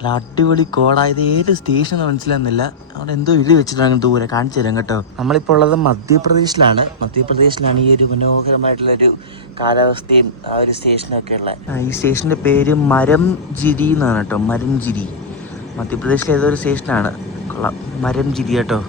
നല്ല അടിപൊളി കോടായത്. ഏത് സ്റ്റേഷൻ മനസ്സിലാകുന്നില്ല, അവിടെ എന്തോ എഴുതി വെച്ചിട്ടാണ് ദൂരെ, കാണിച്ചു തരാം കേട്ടോ. നമ്മളിപ്പോൾ ഉള്ളത് മധ്യപ്രദേശിലാണ്. മധ്യപ്രദേശിലാണ് ഈ ഒരു മനോഹരമായിട്ടുള്ളൊരു കാലാവസ്ഥയും ആ ഒരു സ്റ്റേഷനൊക്കെ ഉള്ളത്. ഈ സ്റ്റേഷൻ്റെ പേര് മരംജിരി എന്നാണ് കേട്ടോ, മരംജിരി. മധ്യപ്രദേശിലെ ഏതൊരു സ്റ്റേഷനാണ്, കൊള്ളാം, മരംജിരി കേട്ടോ.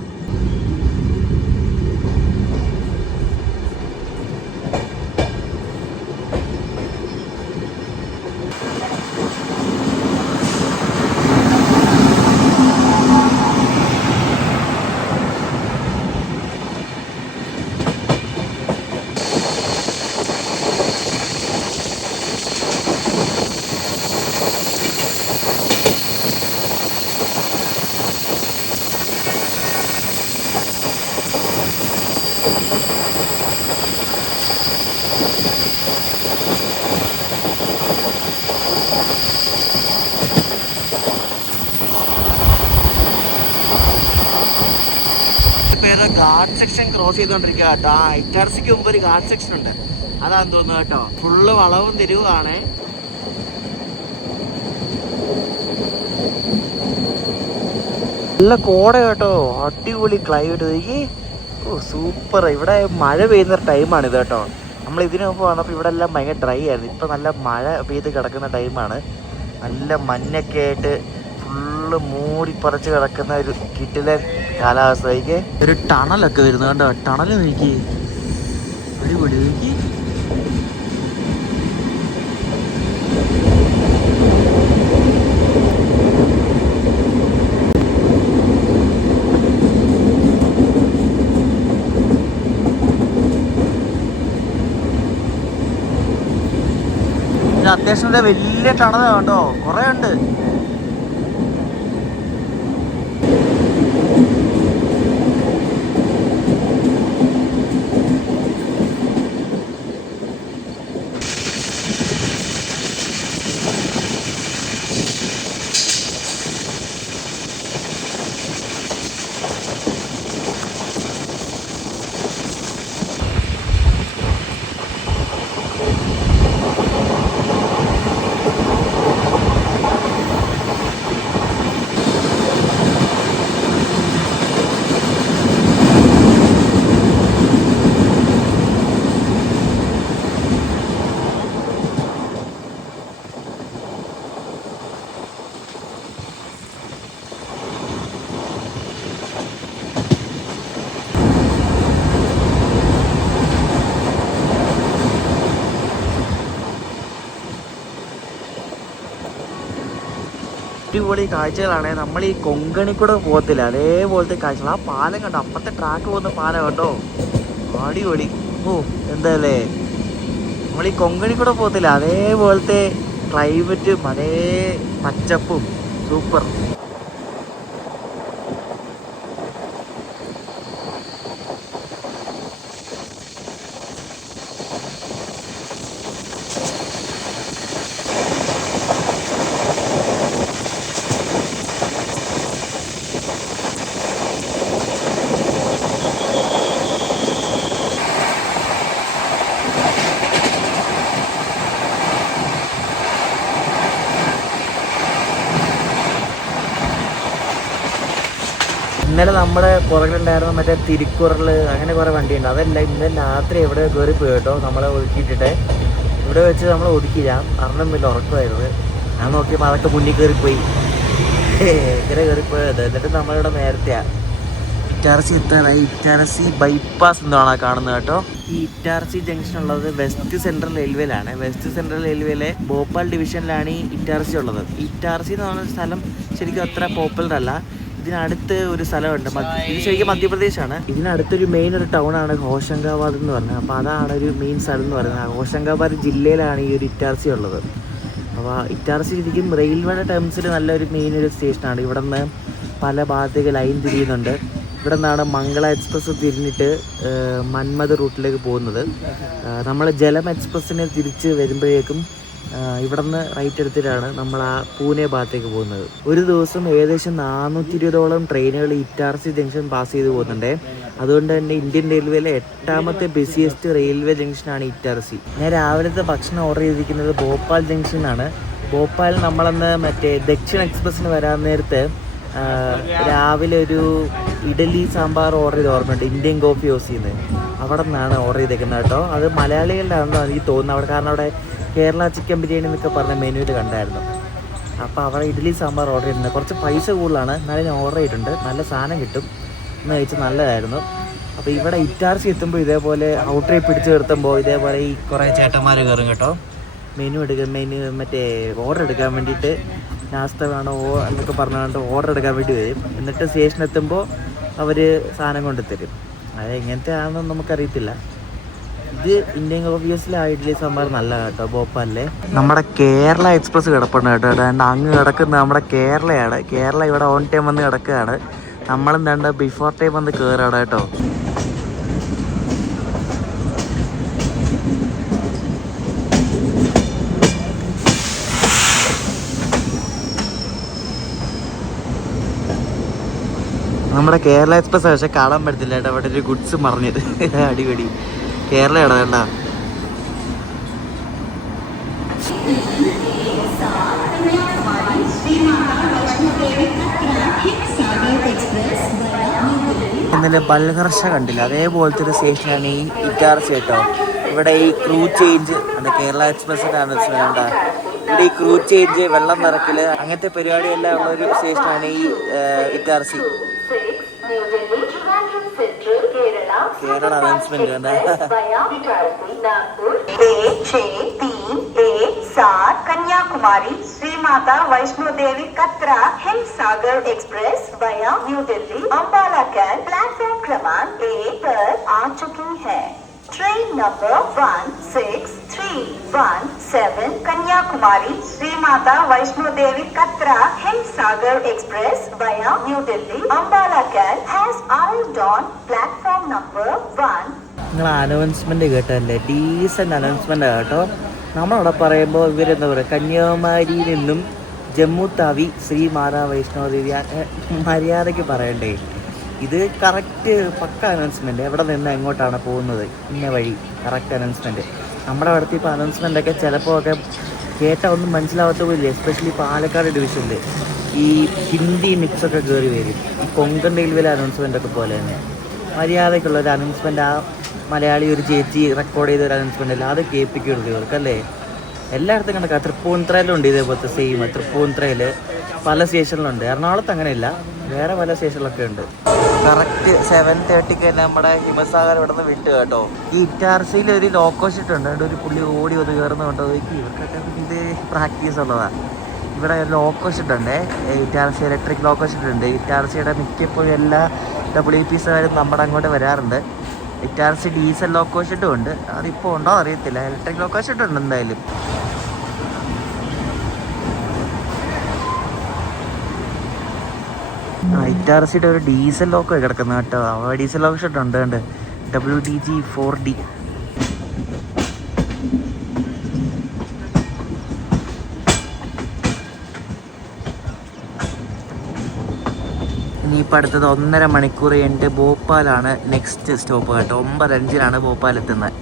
ഗാർഡ് സെക്ഷൻ ക്രോസ് ചെയ്തോണ്ടിരിക്കുക കേട്ടോ. ഇറ്റാർസിക്ക് മുമ്പ് ഒരു ഗാർഡ് സെക്ഷൻ ഉണ്ട്, അതാന്ന് തോന്നുന്നു കേട്ടോ. ഫുള്ള് വളവും തിരിവാണ്. നല്ല കോട കേട്ടോ, അടിപൊളി ക്ലൈമറ്റ്. സൂപ്പർ. ഇവിടെ മഴ പെയ്യുന്ന ടൈമാണിത് കേട്ടോ. നമ്മൾ ഇതിനു മുമ്പ് വന്നപ്പോൾ ഇവിടെ എല്ലാം ഭയങ്കര ഡ്രൈ ആയിരുന്നു. ഇപ്പം നല്ല മഴ പെയ്ത് കിടക്കുന്ന ടൈമാണ്. നല്ല മഞ്ഞൊക്കെ ആയിട്ട് ഫുള്ള് മൂടിപ്പറച്ച് കിടക്കുന്ന ഒരു കിടിലൻ കാലാവസ്ഥയ്ക്ക്. ഒരു ടണലൊക്കെ വരുന്നത് കണ്ടോ, ടണൽ നോക്കി, അടിപൊളി. നോക്കി ഇത് അത്യാവശ്യം വലിയ ടണലാണ് കേട്ടോ, കുറേ ഉണ്ട്. അടിപൊളി കാഴ്ചകളാണ്. നമ്മൾ ഈ കൊങ്കണി കൂടെ പോകത്തില്ല, അതേപോലത്തെ കാഴ്ചകൾ. ആ പാലം കണ്ടോ, അപ്പുറത്തെ ട്രാക്ക് പോകുന്ന പാലം കേട്ടോ, അടിപൊളി. ഓ എന്താല്ലേ, നമ്മൾ ഈ കൊങ്കണി കൂടെ പോകത്തില്ല, അതേപോലത്തെ ക്ലൈമറ്റും അതേ പച്ചപ്പും, സൂപ്പർ. ഇന്നലെ നമ്മുടെ പുറകിലുണ്ടായിരുന്ന മറ്റേ തിരുക്കുറൽ അങ്ങനെ കുറേ വണ്ടിയുണ്ട്, അതല്ല ഇന്നലെ രാത്രി എവിടെ കയറി പോയി കേട്ടോ, നമ്മളെ ഒതുക്കിയിട്ടിട്ട് ഇവിടെ വെച്ച് നമ്മൾ ഒതുക്കില്ല, കാരണം വലിയ ഉറക്കമായിരുന്നു. ഞാൻ നോക്കിയപ്പോൾ അതൊക്കെ മുന്നിൽ കയറിപ്പോയി, ഇങ്ങനെ കയറിപ്പോയത്. എന്നിട്ട് നമ്മളിവിടെ നേരത്തെയാണ് ഇറ്റാർസി എത്താറായി. ഇറ്റാർസി ബൈപ്പാസ് എന്നാണ് കാണുന്നത് കേട്ടോ. ഈ ഇറ്റാർസി ജംഗ്ഷൻ ഉള്ളത് വെസ്റ്റ് സെൻട്രൽ റെയിൽവേയിലാണ്. വെസ്റ്റ് സെൻട്രൽ റെയിൽവേയിലെ ഭോപ്പാൽ ഡിവിഷനിലാണ് ഈ ഇറ്റാർസി ഉള്ളത്. ഇറ്റാർസി എന്ന് പറയുന്ന സ്ഥലം ശരിക്കും അത്ര പോപ്പുലർ അല്ല. ഇതിനടുത്ത് ഒരു സ്ഥലമുണ്ട്, ഇത് ശരിക്കും മധ്യപ്രദേശാണ്. ഇതിനടുത്തൊരു മെയിൻ ഒരു ടൗണാണ് ഹോഷങ്കാബാദ് എന്ന് പറഞ്ഞത്. അപ്പോൾ അതാണ് ഒരു മെയിൻ സ്ഥലം എന്ന് പറയുന്നത്. ഹോഷങ്കാബാദ് ജില്ലയിലാണ് ഈ ഒരു ഇറ്റാർസി ഉള്ളത്. അപ്പോൾ ഇറ്റാർസി ശരിക്കും റെയിൽവേയുടെ ടേംസിൽ നല്ലൊരു മെയിൻ ഒരു സ്റ്റേഷനാണ്. ഇവിടെ നിന്ന് പല ഭാഗത്തേക്ക് ലൈൻ തിരിയുന്നുണ്ട്. ഇവിടെ നിന്നാണ് മംഗള എക്സ്പ്രസ് തിരിഞ്ഞിട്ട് മന്മഥ റൂട്ടിലേക്ക് പോകുന്നത്. നമ്മൾ ജലം എക്സ്പ്രസ്സിനെ തിരിച്ച് വരുമ്പോഴേക്കും ഇവിടെ നിന്ന് റൈറ്റ് എടുത്തിട്ടാണ് നമ്മൾ ആ പൂനെ ഭാഗത്തേക്ക് പോകുന്നത്. ഒരു ദിവസം ഏകദേശം 420ഓളം ട്രെയിനുകൾ ഇറ്റാർസി ജംഗ്ഷൻ പാസ് ചെയ്ത് പോകുന്നുണ്ട്. അതുകൊണ്ട് തന്നെ ഇന്ത്യൻ റെയിൽവേയിലെ 8ാമത്തെ ബിസിയസ്റ്റ് റെയിൽവേ ജംഗ്ഷനാണ് ഇറ്റാർസി. ഞാൻ രാവിലത്തെ ഭക്ഷണം ഓർഡർ ചെയ്തിരിക്കുന്നത് ഭോപ്പാൽ ജംഗ്ഷനാണ്. ഭോപ്പാൽ നമ്മളന്ന് മറ്റേ ദക്ഷിൺ എക്സ്പ്രസ്സിന് വരാൻ നേരത്ത് രാവിലെ ഒരു ഇഡലി സാമ്പാർ ഓർഡർ ചെയ്ത് ഓർമ്മയുണ്ട്, ഇന്ത്യൻ കോഫി യൂസ് ചെയ്യുന്നത്. അവിടെ നിന്നാണ് ഓർഡർ ചെയ്തേക്കുന്നത് കേട്ടോ. അത് മലയാളികളുടെയാണെന്നോ എനിക്ക് തോന്നുന്നു അവിടെ, കാരണം അവിടെ കേരള ചിക്കൻ ബിരിയാണി എന്നൊക്കെ പറഞ്ഞ മെനുവിൽ കണ്ടായിരുന്നു. അപ്പോൾ അവിടെ ഇഡ്ഡലി സാമ്പാർ ഓർഡർ ചെയ്തിട്ടുണ്ട്. കുറച്ച് പൈസ കൂടുതലാണ്, എന്നാലും ഞാൻ ഓർഡർ ചെയ്തിട്ടുണ്ട്. നല്ല സാധനം കിട്ടും എന്ന് കഴിച്ചാൽ നല്ലതായിരുന്നു. അപ്പോൾ ഇവിടെ ഇറ്റാർസി എത്തുമ്പോൾ ഇതേപോലെ ഔട്ടറിൽ പിടിച്ച് നിർത്തുമ്പോൾ ഇതേപോലെ ഈ കുറേ ചേട്ടന്മാർ കയറും കേട്ടോ. മെനു മറ്റേ ഓർഡർ എടുക്കാൻ വേണ്ടിയിട്ട് നാസ്ത വേണോ എന്നൊക്കെ പറഞ്ഞുകൊണ്ട് ഓർഡർ എടുക്കാൻ വേണ്ടി വരും. എന്നിട്ട് സ്റ്റേഷൻ എത്തുമ്പോൾ അവർ സാധനം കൊണ്ട് തരും. അത് എങ്ങനത്തെ ആണെന്ന് നമുക്കറിയത്തില്ല. ഇത് ഇന്ത്യൻ കോഫീസിലെ ഇഡ്ഡലി സാമ്പാർ നല്ല കേട്ടോ ഭോപ്പാലിലെ. നമ്മുടെ കേരള എക്സ്പ്രസ് കിടപ്പുണ്ട് കേട്ടോ. അങ്ങ് കിടക്കുന്നത് നമ്മുടെ കേരളയാണ്. കേരള ഇവിടെ ഓൺ ടൈം വന്ന് കിടക്കുകയാണ്. നമ്മളെന്താണ്ട് ബിഫോർ ടൈം വന്ന് കയറാണ് കേട്ടോ. നമ്മുടെ കേരള എക്സ്പ്രസ് പക്ഷെ കാണാൻ പറ്റത്തില്ല കേട്ടോ. അവിടെ ഒരു ഗുഡ്സ് മറിഞ്ഞത് അടിപൊളി. കേരളയാണ് വേണ്ട. ഇന്നലെ ബൽഹർഷ കണ്ടില്ല, അതേപോലത്തെ ഒരു സ്റ്റേഷനാണ് ഈ ഇറ്റാർസി കേട്ടോ. ഇവിടെ ഈ ക്രൂ ചേഞ്ച് ഉണ്ട്, കേരള എക്സ്പ്രസിന്റെ വേണ്ട. ഇവിടെ ഈ ക്രൂ ചേഞ്ച്, വെള്ളം നിറക്കല്, അങ്ങനത്തെ പരിപാടിയെല്ലാം ഉള്ള ഒരു സ്റ്റേഷനാണ് ഈ Itarsi. Kerala announcement Kanyakumari Shri Mata Vaishno Devi Katra Himsagar express via New Delhi Ambala cantt platform क्रमांक 1 पर आ चुकी है. Train number 163 317 Kanyakumari Sri Mata Vaishno Devi Katra Himsagar Express via New Delhi Ambala Cal has arrived on platform number 1. നിങ്ങൾ അനൗൺസ്മെന്റ് കേട്ടല്ലേ, ഡീസന്റ് അനൗൺസ്മെന്റ് കേട്ടോ. നമ്മളവിടെ പറയുമ്പോൾ ഇവരെന്താ പറയുക, കന്യാകുമാരിയിൽ നിന്നും ജമ്മു താവി ശ്രീ മാതാ വൈഷ്ണോദേവി മര്യാദയ്ക്ക് പറയണ്ടേ. ഇത് കറക്റ്റ് പക്ക അനൗൺസ്മെന്റ്. എവിടെ നിന്ന് എങ്ങോട്ടാണ് പോകുന്നത്, ഇന്ന വഴി, കറക്റ്റ് അനൗൺസ്മെന്റ്. നമ്മുടെ അവിടുത്തെ ഇപ്പോൾ അനൗൺസ്മെൻ്റൊക്കെ ചിലപ്പോൾ ഒക്കെ കേട്ടാൽ ഒന്നും മനസ്സിലാവാത്ത പോലില്ല. എസ്പെഷ്യലി പാലക്കാട് ഡിവിഷനിൽ ഈ ഹിന്ദി മിക്സൊക്കെ കയറി വരും. ഈ കൊങ്കൺ റെയിൽവേയിലെ അനൗൺസ്മെൻ്റൊക്കെ പോലെ തന്നെ മര്യാദയ്ക്കുള്ള ഒരു അനൗൺസ്മെൻ്റ്. ആ മലയാളി ഒരു ചേച്ചി റെക്കോർഡ് ചെയ്ത ഒരു അനൗൺസ്മെൻ്റ് അല്ല, അത് കേൾപ്പിക്കുള്ളൂ ഇവർക്കല്ലേ. എല്ലായിടത്തും കണക്കാണ്. തൃപ്പൂണിത്തുറയിലുണ്ട് ഇതേപോലത്തെ സെയിം. തൃപ്പൂണിത്തുറയിൽ പല സ്റ്റേഷനിലുണ്ട്. എറണാകുളത്ത് അങ്ങനെയില്ല, വേറെ പല സ്റ്റേഷനിലൊക്കെ ഉണ്ട്. കറക്റ്റ് 7:30 തന്നെ നമ്മുടെ ഹിമസാഗർ ഇവിടെ നിന്ന് വിട്ട് കേട്ടോ. ഈ ഇറ്റാർസിയിൽ ഒരു ലോക്കോഷിറ്റ് ഉണ്ട്. അവിടെ ഒരു പുള്ളി ഓടി വന്ന് കയറുന്ന കേട്ടോ. ഇവർക്കൊക്കെ ഇത് പ്രാക്ടീസ് ഉള്ളതാണ്. ഇവിടെ ലോക്കോഷിറ്റ് ഉണ്ട്, ഇറ്റാർസി ഇലക്ട്രിക് ലോക്കോഷിറ്റ് ഉണ്ട്. ഇറ്റാർസിയുടെ മിക്കപ്പോഴും എല്ലാ WPSകാരും നമ്മുടെ അങ്ങോട്ട് വരാറുണ്ട്. ഇറ്റാർസി ഡീസൽ ലോക്കോഷിറ്റും ഉണ്ട്. അതിപ്പോൾ ഉണ്ടോ അറിയത്തില്ല. ഇലക്ട്രിക് ലോക്കോഷിറ്റ് ഉണ്ട് എന്തായാലും. ഇറ്റാർസിയുടെ ഒരു ഡീസൽ ലോക്ക് കിടക്കുന്നത് കേട്ടോ. അവ ഡീസൽ ലോക്ക് ഷർട്ട് ഉണ്ട് കണ്ട്, WDG 4D. ഇനിയിപ്പോൾ അടുത്തത് 1.5 മണിക്കൂർ കഴിഞ്ഞിട്ട് ഭോപ്പാലാണ് നെക്സ്റ്റ് സ്റ്റോപ്പ് കേട്ടോ. 9:05 ഭോപ്പാൽ എത്തുന്നത്.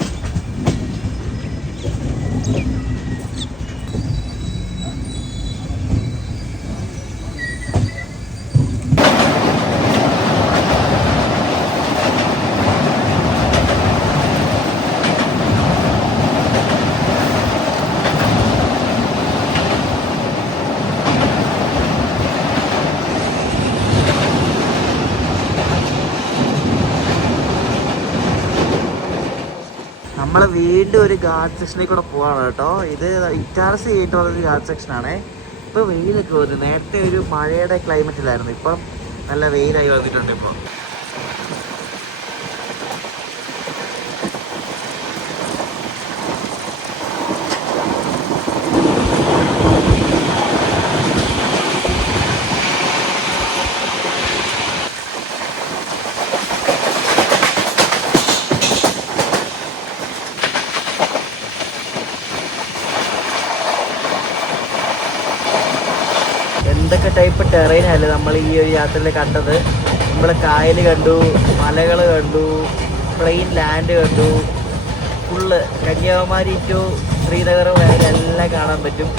നമ്മൾ വീണ്ടും ഒരു ഗാർഡ് സെക്ഷനിൽ കൂടെ പോവാണ് കേട്ടോ. ഇത് ഇറ്റാർസി ആയിട്ടുള്ളൊരു ഗാർഡ് സെക്ഷനാണ്. ഇപ്പോൾ വെയിലൊക്കെ വന്നു. നേരത്തെ ഒരു മഴയുടെ ക്ലൈമറ്റിലായിരുന്നു, ഇപ്പം നല്ല വെയിലായി വന്നിട്ടുണ്ട്. ഇപ്പോൾ എന്തൊക്കെ ടൈപ്പ് ടെറൈനല്ലേ നമ്മൾ ഈ ഒരു യാത്രയിൽ കണ്ടത്. നമ്മൾ കായൽ കണ്ടു, മലകൾ കണ്ടു, പ്ലെയിൻ ലാൻഡ് കണ്ടു. ഫുള്ള് കന്യാകുമാരി ടു ശ്രീനഗർ വരെ എല്ലാം കാണാൻ പറ്റും.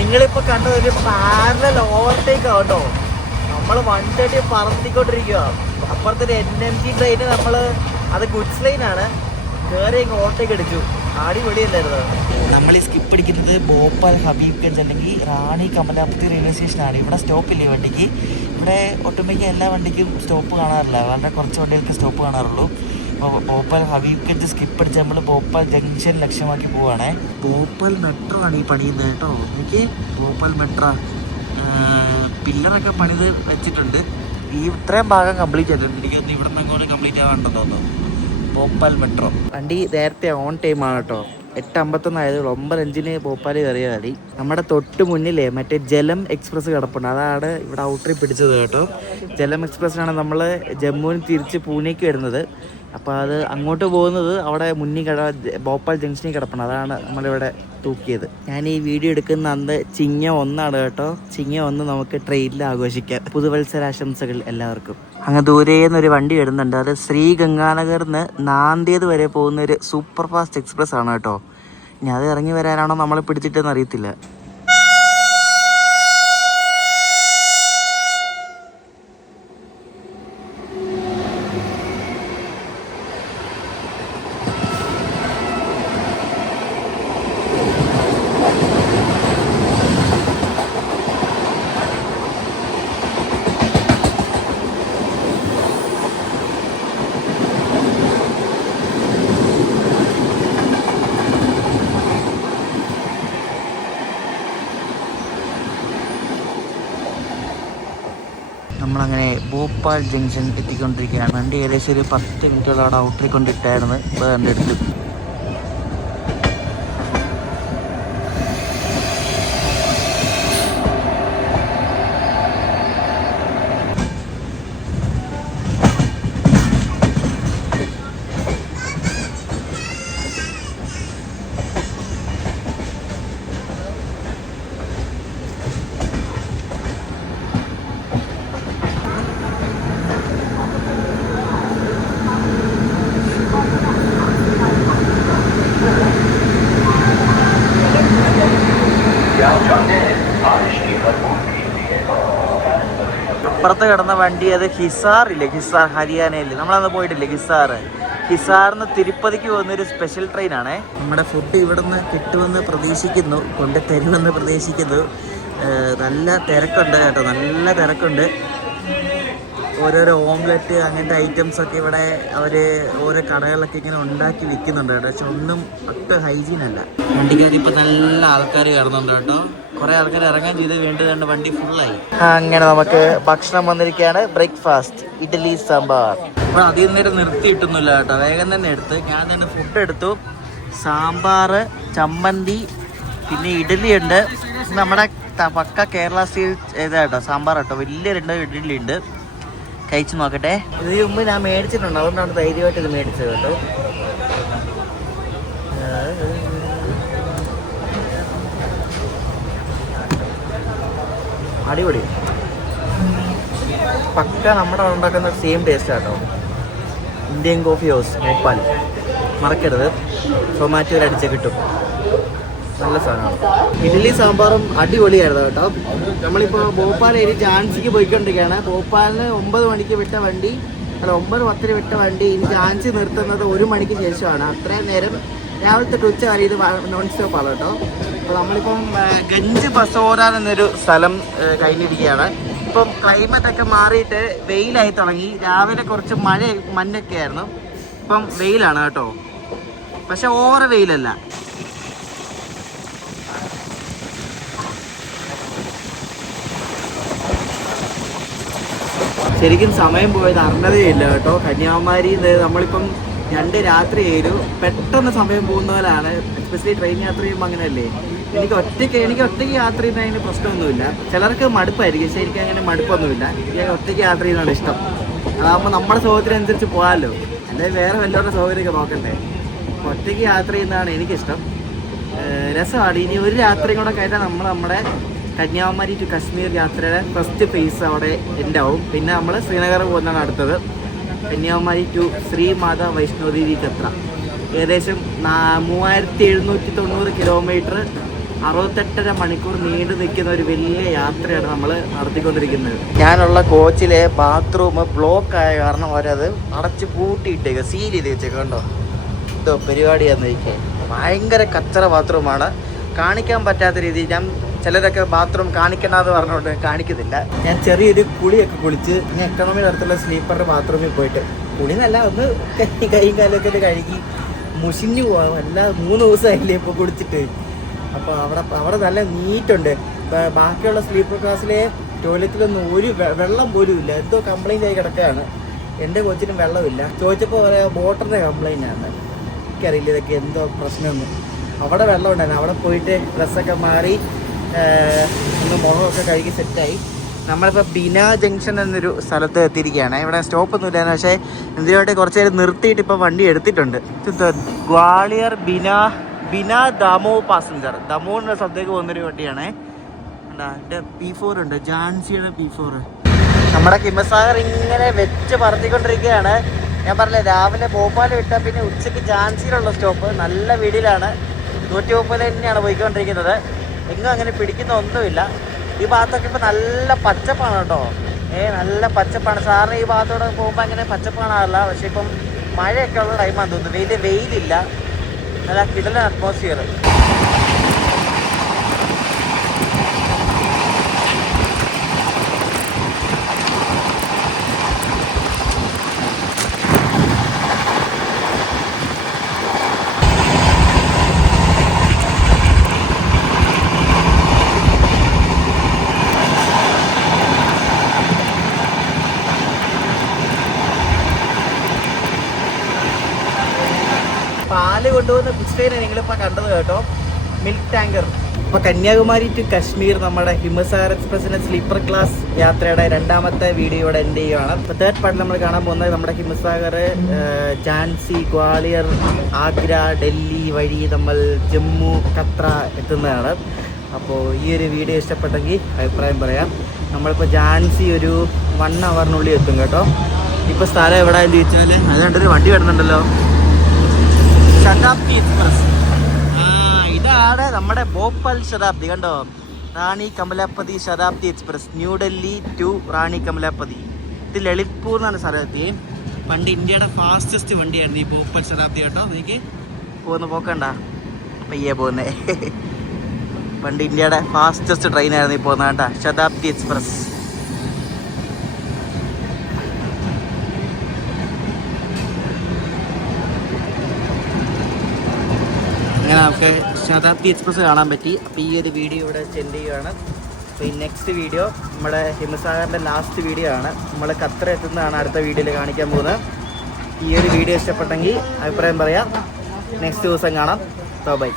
നിങ്ങളിപ്പോൾ കണ്ടത് ഒരു പാരലൽ ഓവർടേക്ക് ആവട്ടോ. നമ്മൾ 130 പറത്തിക്കൊണ്ടിരിക്കുക. അപ്പുറത്തൊരു NMG ട്രെയിന് നമ്മൾ അത് ഗുഡ്സ് ലൈനാണ് കയറി ഓവർടേക്ക് അടിച്ചു. അടിപൊളിയല്ലായിരുന്നു. നമ്മൾ ഈ സ്കിപ്പ് അടിക്കുന്നത് ഭോപ്പാൽ ഹബീബ്ഗഞ്ച് അല്ലെങ്കിൽ റാണി കമലാപതി റെയിൽവേ സ്റ്റേഷനാണ്. ഇവിടെ സ്റ്റോപ്പില്ലേ വണ്ടിക്ക്. ഇവിടെ ഒട്ടുമിക്ക എല്ലാ വണ്ടിക്കും സ്റ്റോപ്പ് കാണാറില്ല, വളരെ കുറച്ച് വണ്ടികൾക്ക് സ്റ്റോപ്പ് കാണാറുള്ളൂ. ഭോപ്പാൽ ഹബീബ്ഗഞ്ച് സ്കിപ്പ് അടിച്ച് നമ്മൾ ഭോപ്പാൽ ജംഗ്ഷൻ ലക്ഷ്യമാക്കി പോവുകയാണേ. ഭോപ്പാൽ മെട്രോ ആണ് ഈ പണിയുന്നത് കേട്ടോ. എനിക്ക് ഭോപ്പാൽ മെട്രോ പില്ലറൊക്കെ പണിത് വെച്ചിട്ടുണ്ട്. ഈ ഇത്രയും ഭാഗം കംപ്ലീറ്റ് ചെയ്തിട്ടുണ്ട്. എനിക്കൊന്ന് ഇവിടെ നിന്ന് അങ്ങോട്ട് കംപ്ലീറ്റ് ആവാണ്ടെന്ന് തോന്നുന്നു. ഭോപ്പാൽ മെട്രോ വണ്ടി നേരത്തെ ഓൺ ടൈമാണ് കേട്ടോ. 8:51 ആയതുള്ളൂ. 9:05 ഭോപ്പാൽ കയറിയാൽ മതി. നമ്മുടെ തൊട്ട് മുന്നിലേ മറ്റേ ജലം എക്സ്പ്രസ് കിടപ്പുണ്ട്. അതാണ് ഇവിടെ ഔട്ടറിൽ പിടിച്ചത് കേട്ടോ. ജലം എക്സ്പ്രസ്സിനാണ് നമ്മൾ ജമ്മുവിന് തിരിച്ച് പൂനെക്ക് വരുന്നത്. അപ്പോൾ അത് അങ്ങോട്ട് പോകുന്നത് അവിടെ മുന്നിൽ ഭോപ്പാൽ ജംഗ്ഷനിൽ കിടപ്പുണ്ട്. അതാണ് നമ്മളിവിടെ തൂക്കിയത്. ഞാൻ ഈ വീഡിയോ എടുക്കുന്ന അന്ന് ചിങ്ങം 1 കേട്ടോ. ചിങ്ങം 1 നമുക്ക് ട്രെയിനിൽ ആഘോഷിക്കാം. പുതുവത്സരാശംസകൾ എല്ലാവർക്കും. അങ്ങ് ദൂരേന്നൊരു വണ്ടി വരുന്നുണ്ട്. അത് ശ്രീ ഗംഗാനഗറിന്ന് നാന്ദേത് വരെ പോകുന്ന ഒരു സൂപ്പർ ഫാസ്റ്റ് എക്സ്പ്രസ് ആണ് കേട്ടോ. ഇനി അത് ഇറങ്ങി വരാനാണോ നമ്മളെ പിടിച്ചിട്ടെന്ന് അറിയത്തില്ല. നമ്മളങ്ങനെ ഭോപ്പാൽ ജംഗ്ഷൻ എത്തിക്കൊണ്ടിരിക്കുകയാണ്. വണ്ടി ഏകദേശം ഒരു 10 മിനിറ്റോളം അവിടെ ഔട്ടറിൽ കൊണ്ടിട്ടായിരുന്നു. ഇപ്പോൾ എൻ്റെ അടുത്ത് അപ്പുറത്ത് കിടന്ന വണ്ടി അത് ഹിസാറില്ലേ, ഹിസാർ ഹരിയാനയിൽ നമ്മളന്ന് പോയിട്ടില്ലേ ഹിസാറിന്ന് തിരുപ്പതിക്ക് പോകുന്നൊരു സ്പെഷ്യൽ ട്രെയിനാണേ. നമ്മുടെ ഫുഡ് ഇവിടുന്ന് കിട്ടുമെന്ന് പ്രതീക്ഷിക്കുന്നു, കൊണ്ട് തരുമെന്ന് പ്രതീക്ഷിക്കുന്നു. നല്ല തിരക്കുണ്ട് കേട്ടോ, നല്ല തിരക്കുണ്ട്. ഓരോരോ ഓംലെറ്റ് അങ്ങനത്തെ ഐറ്റംസ് ഒക്കെ ഇവിടെ അവർ ഓരോ കടകളിലൊക്കെ ഇങ്ങനെ ഉണ്ടാക്കി വിൽക്കുന്നുണ്ട് കേട്ടോ. പക്ഷെ ഒന്നും ഒട്ടും ഹൈജീൻ അല്ല. വണ്ടിക്കകത്ത് ഇപ്പം നല്ല ആൾക്കാർ കയറുന്നുണ്ട് കേട്ടോ. കുറേ ആൾക്കാർ ഇറങ്ങാൻ ചെയ്ത് വേണ്ടതുകൊണ്ട് വണ്ടി ഫുള്ളായി. അങ്ങനെ നമുക്ക് ഭക്ഷണം വന്നിരിക്കുകയാണ്. ബ്രേക്ക്ഫാസ്റ്റ് ഇഡ്ഡലി സാമ്പാർ. അപ്പോൾ അതിൽ നേരം നിർത്തി കിട്ടുന്നില്ല കേട്ടോ, വേഗം തന്നെ എടുത്ത് ഞാൻ തന്നെ ഫുഡ് എടുത്തു. സാമ്പാർ, ചമ്മന്തി, പിന്നെ ഇഡ്ഡലി ഉണ്ട്. നമ്മുടെ പക്ക കേരള സ്റ്റൈൽ ഏതാ കേട്ടോ സാമ്പാർ കേട്ടോ. വലിയ 2 ഇഡ്ഡലി ഉണ്ട്. കഴിച്ചു നോക്കട്ടെ. ഇതിന് മുമ്പ് ഞാൻ മേടിച്ചിട്ടുണ്ട്, അതുകൊണ്ടാണ് ധൈര്യമായിട്ട് ഇത് മേടിച്ചത് കേട്ടോ. അടിപൊളി, പക്ക നമ്മുടെ ഉണ്ടാക്കുന്ന സെയിം ടേസ്റ്റ് കേട്ടോ. ഇന്ത്യൻ കോഫി ഹൗസ് ഭോപ്പാൽ മറക്കരുത്, സൊമാറ്റോയിൽ അടിച്ച് കിട്ടും. നല്ല സാധനമാണ്. ഇഡ്ഡലി സാമ്പാറും അടിപൊളിയായിരുന്നു കേട്ടോ. നമ്മളിപ്പോൾ ഭോപ്പാൽ ഏരി ഝാൻസിക്ക് പോയിക്കൊണ്ടിരിക്കുകയാണ്. ഭോപ്പാലിന് 9 മണിക്ക് വിട്ട വണ്ടി, അല്ല 9:10 വിട്ട വണ്ടി ഇനി ഝാൻസി നിർത്തുന്നത് 1 മണിക്ക് ശേഷമാണ്. അത്രയും നേരം രാവിലത്തെ ഉച്ച വരെ ഇത് നോൺ സ്റ്റോപ്പാണ് കേട്ടോ. അപ്പോൾ നമ്മളിപ്പം ഗഞ്ച് ബസോര എന്നൊരു സ്ഥലം കഴിഞ്ഞിരിക്കുകയാണ്. ഇപ്പം ക്ലൈമറ്റൊക്കെ മാറിയിട്ട് വെയിലായി തുടങ്ങി. രാവിലെ കുറച്ച് മഞ്ഞൊക്കെ ആയിരുന്നു, ഇപ്പം വെയിലാണ് കേട്ടോ. പക്ഷെ ഓവർ വെയിലല്ല. ശരിക്കും സമയം പോയത് അറിഞ്ഞതേ ഇല്ല കേട്ടോ. കന്യാകുമാരി നമ്മളിപ്പം 2 രാത്രി ആയിരുന്നു, പെട്ടെന്ന് സമയം പോകുന്ന പോലെയാണ്. എസ്പെഷ്യലി ട്രെയിൻ യാത്ര ചെയ്യുമ്പോൾ അങ്ങനെയല്ലേ. എനിക്ക് ഒറ്റയ്ക്ക് യാത്ര ചെയ്യുന്നതിന് പ്രശ്നമൊന്നുമില്ല. ചിലർക്ക് മടുപ്പായിരിക്കും, പക്ഷേ എനിക്ക് അങ്ങനെ മടുപ്പൊന്നുമില്ല. എനിക്ക് ഒറ്റയ്ക്ക് യാത്ര ചെയ്യുന്നതാണ് ഇഷ്ടം. അതാകുമ്പോൾ നമ്മുടെ സൗകര്യമനുസരിച്ച് പോകാമല്ലോ, അല്ലെങ്കിൽ വേറെ വല്ലവരുടെ സൗകര്യമൊക്കെ നോക്കണ്ടേ. അപ്പോൾ ഒറ്റയ്ക്ക് യാത്ര ചെയ്യുന്നതാണ് എനിക്കിഷ്ടം. രസമാണ്. ഇനി ഒരു രാത്രിയും കൂടെ കഴിഞ്ഞാൽ നമ്മുടെ കന്യാകുമാരി ടു കശ്മീർ യാത്രയുടെ ഫസ്റ്റ് ഫേസ് അവിടെ എൻ്റെ ആവും. പിന്നെ നമ്മൾ ശ്രീനഗർ പോകുന്നതാണ് അടുത്തത്. കന്യാകുമാരി ടു ശ്രീമാത വൈഷ്ണോദേവി യാത്ര ഏകദേശം 3790 കിലോമീറ്റർ, 68.5 മണിക്കൂർ നീണ്ടു നിൽക്കുന്ന ഒരു വലിയ യാത്രയാണ് നമ്മൾ നടത്തിക്കൊണ്ടിരിക്കുന്നത്. ഞാനുള്ള കോച്ചിലെ ബാത്റൂം ബ്ലോക്ക് ആയ കാരണം അവരത് അടച്ച് പൂട്ടിയിട്ടേക്ക്, സീൽ ചെയ്ത് വെച്ചേക്ക്. കണ്ടോ, ഇതോ പരിപാടിയാന്ന് ചോദിക്കാൻ. ഭയങ്കര കച്ചറ ബാത്റൂമാണ്, കാണിക്കാൻ പറ്റാത്ത രീതിയിൽ. ഞാൻ ചിലരൊക്കെ ബാത്റൂം കാണിക്കണമെന്ന് പറഞ്ഞുകൊണ്ട് കാണിക്കുന്നില്ല. ഞാൻ ചെറിയൊരു കുളിയൊക്കെ കുളിച്ച് ഞാൻ എക്കണോമി അടുത്തുള്ള സ്ലീപ്പറിൻ്റെ ബാത്റൂമിൽ പോയിട്ട് കുളിന്നല്ല, ഒന്ന് കൈയും കാലൊക്കെ കഴുകി മുഷിഞ്ഞു പോകാം. എല്ലാ 3 ദിവസമായില്ലേ ഇപ്പോൾ കുളിച്ചിട്ട്. അപ്പോൾ അവിടെ നല്ല നീറ്റുണ്ട്. ബാക്കിയുള്ള സ്ലീപ്പർ ക്ലാസ്സിലെ ടോയ്ലറ്റിലൊന്നും ഒരു വെള്ളം പോലും ഇല്ല, എന്തോ കംപ്ലൈൻ്റ് ആയി കിടക്കുകയാണ്. എൻ്റെ കൊച്ചിനും വെള്ളമില്ല. ചോദിച്ചപ്പോൾ പറയാം ബോട്ടറിൻ്റെ കംപ്ലൈൻ്റ് ആണ്. എനിക്കറിയില്ല ഇതൊക്കെ എന്തോ പ്രശ്നമൊന്നും. അവിടെ വെള്ളം ഉണ്ടായിരുന്നു. അവിടെ പോയിട്ട് ഡ്രസ്സൊക്കെ മാറി ഒന്ന് മുഖമൊക്കെ കഴുകി സെറ്റായി. നമ്മളിപ്പോൾ ബിന ജംഗ്ഷൻ എന്നൊരു സ്ഥലത്ത് എത്തിയിരിക്കുകയാണ്. ഇവിടെ സ്റ്റോപ്പൊന്നും ഇല്ലായിരുന്നു, പക്ഷേ എന്തിനായിട്ട് കുറച്ച് നേരം നിർത്തിയിട്ട് ഇപ്പോൾ വണ്ടി എടുത്തിട്ടുണ്ട്. ഗ്വാളിയർ ബിന ദമോ പാസഞ്ചർ, ദമോ എന്ന സ്ഥലത്തേക്ക് പോകുന്നൊരു വണ്ടിയാണ്. എൻ്റെ P4 ഉണ്ട്, ഝാൻസിയുടെ P4. നമ്മുടെ ഹിമസാഗർ ഇങ്ങനെ വെച്ച് പറത്തിക്കൊണ്ടിരിക്കുകയാണ്. ഞാൻ പറഞ്ഞില്ലേ, രാവിലെ ഭോപ്പാൽ വിട്ടാൽ പിന്നെ ഉച്ചയ്ക്ക് ഝാൻസിയിലുള്ള സ്റ്റോപ്പ്. നല്ല വീടിലാണ്, 130 തന്നെയാണ് പോയിക്കൊണ്ടിരിക്കുന്നത്. എങ്ങും അങ്ങനെ പിടിക്കുന്ന ഒന്നുമില്ല. ഈ ഭാഗത്തൊക്കെ ഇപ്പം നല്ല പച്ചപ്പാണ് കേട്ടോ. നല്ല പച്ചപ്പാണ്. സാറിന് ഈ ഭാഗത്തോടെ പോകുമ്പോൾ അങ്ങനെ പച്ചപ്പാണല്ല, പക്ഷെ ഇപ്പം മഴയൊക്കെ ഉള്ള ടൈമാണെന്ന് തോന്നുന്നു. വലിയ വെയിലില്ല, നല്ല കിടലൻ അറ്റ്മോസ്ഫിയർ. ഇതാണ് ഗുഡ്സ് ട്രെയിൻ നിങ്ങളിപ്പോൾ കണ്ടത് കേട്ടോ, മിൽക്ക് ടാങ്കർ. അപ്പോൾ കന്യാകുമാരി ടു കശ്മീർ നമ്മുടെ ഹിമസാഗർ എക്സ്പ്രസിൻ്റെ സ്ലീപ്പർ ക്ലാസ് യാത്രയുടെ രണ്ടാമത്തെ വീഡിയോയുടെ എൻഡ് ചെയ്യുകയാണ്. അപ്പോൾ തേർഡ് പാർട്ടിൽ നമ്മൾ കാണാൻ പോകുന്നത് നമ്മുടെ ഹിമസാഗർ ഝാൻസി, ഗ്വാളിയർ, ആഗ്ര, ഡൽഹി വഴി നമ്മൾ ജമ്മു, കത്ര എത്തുന്നതാണ്. അപ്പോൾ ഈ ഒരു വീഡിയോ ഇഷ്ടപ്പെട്ടെങ്കിൽ അഭിപ്രായം പറയാം. നമ്മളിപ്പോൾ ഝാൻസി ഒരു 1 hourനുള്ളിൽ എത്തും കേട്ടോ. ഇപ്പോൾ സ്ഥലം എവിടെ എന്ന് ചോദിച്ചാൽ അതുകൊണ്ടൊരു വണ്ടി വരുന്നുണ്ടല്ലോ, ശതാബ്ദി എക്സ്പ്രസ്. ഇതാണ് നമ്മുടെ ഭോപ്പാൽ ശതാബ്ദി കണ്ടോ, റാണി കമലാപതി ശതാബ്ദി എക്സ്പ്രസ്, ന്യൂഡൽഹി ടു റാണി കമലാപതി. ഇത് ലളിത്പൂർ എന്നാണ് സ്ഥലത്തി. പണ്ട് ഇന്ത്യയുടെ ഫാസ്റ്റസ്റ്റ് വണ്ടിയായിരുന്നു ഈ ഭോപ്പാൽ ശതാബ്ദി കേട്ടോ. എനിക്ക് പോക്കണ്ട പയ്യെ പോകുന്നേ. പണ്ട് ഇന്ത്യയുടെ ഫാസ്റ്റസ്റ്റ് ട്രെയിനായിരുന്നു ഈ പോകുന്നത് കേട്ടോ, ശതാബ്ദി എക്സ്പ്രസ്. അങ്ങനെ നമുക്ക് ശതാബ്ദി എക്സ്പ്രസ് കാണാൻ പറ്റി. അപ്പോൾ ഈ ഒരു വീഡിയോ ഇവിടെ സെൻഡ് ചെയ്യുകയാണ്. അപ്പോൾ ഈ നെക്സ്റ്റ് വീഡിയോ നമ്മുടെ ഹിമസാഗറിൻ്റെ ലാസ്റ്റ് വീഡിയോ ആണ്. നമ്മൾ ഖത്തർ എത്തുന്നതാണ് അടുത്ത വീഡിയോയിൽ കാണിക്കാൻ പോകുന്നത്. ഈ ഒരു വീഡിയോ ഇഷ്ടപ്പെട്ടെങ്കിൽ അഭിപ്രായം പറയാം. നെക്സ്റ്റ് ദിവസം കാണാം. ബൈ.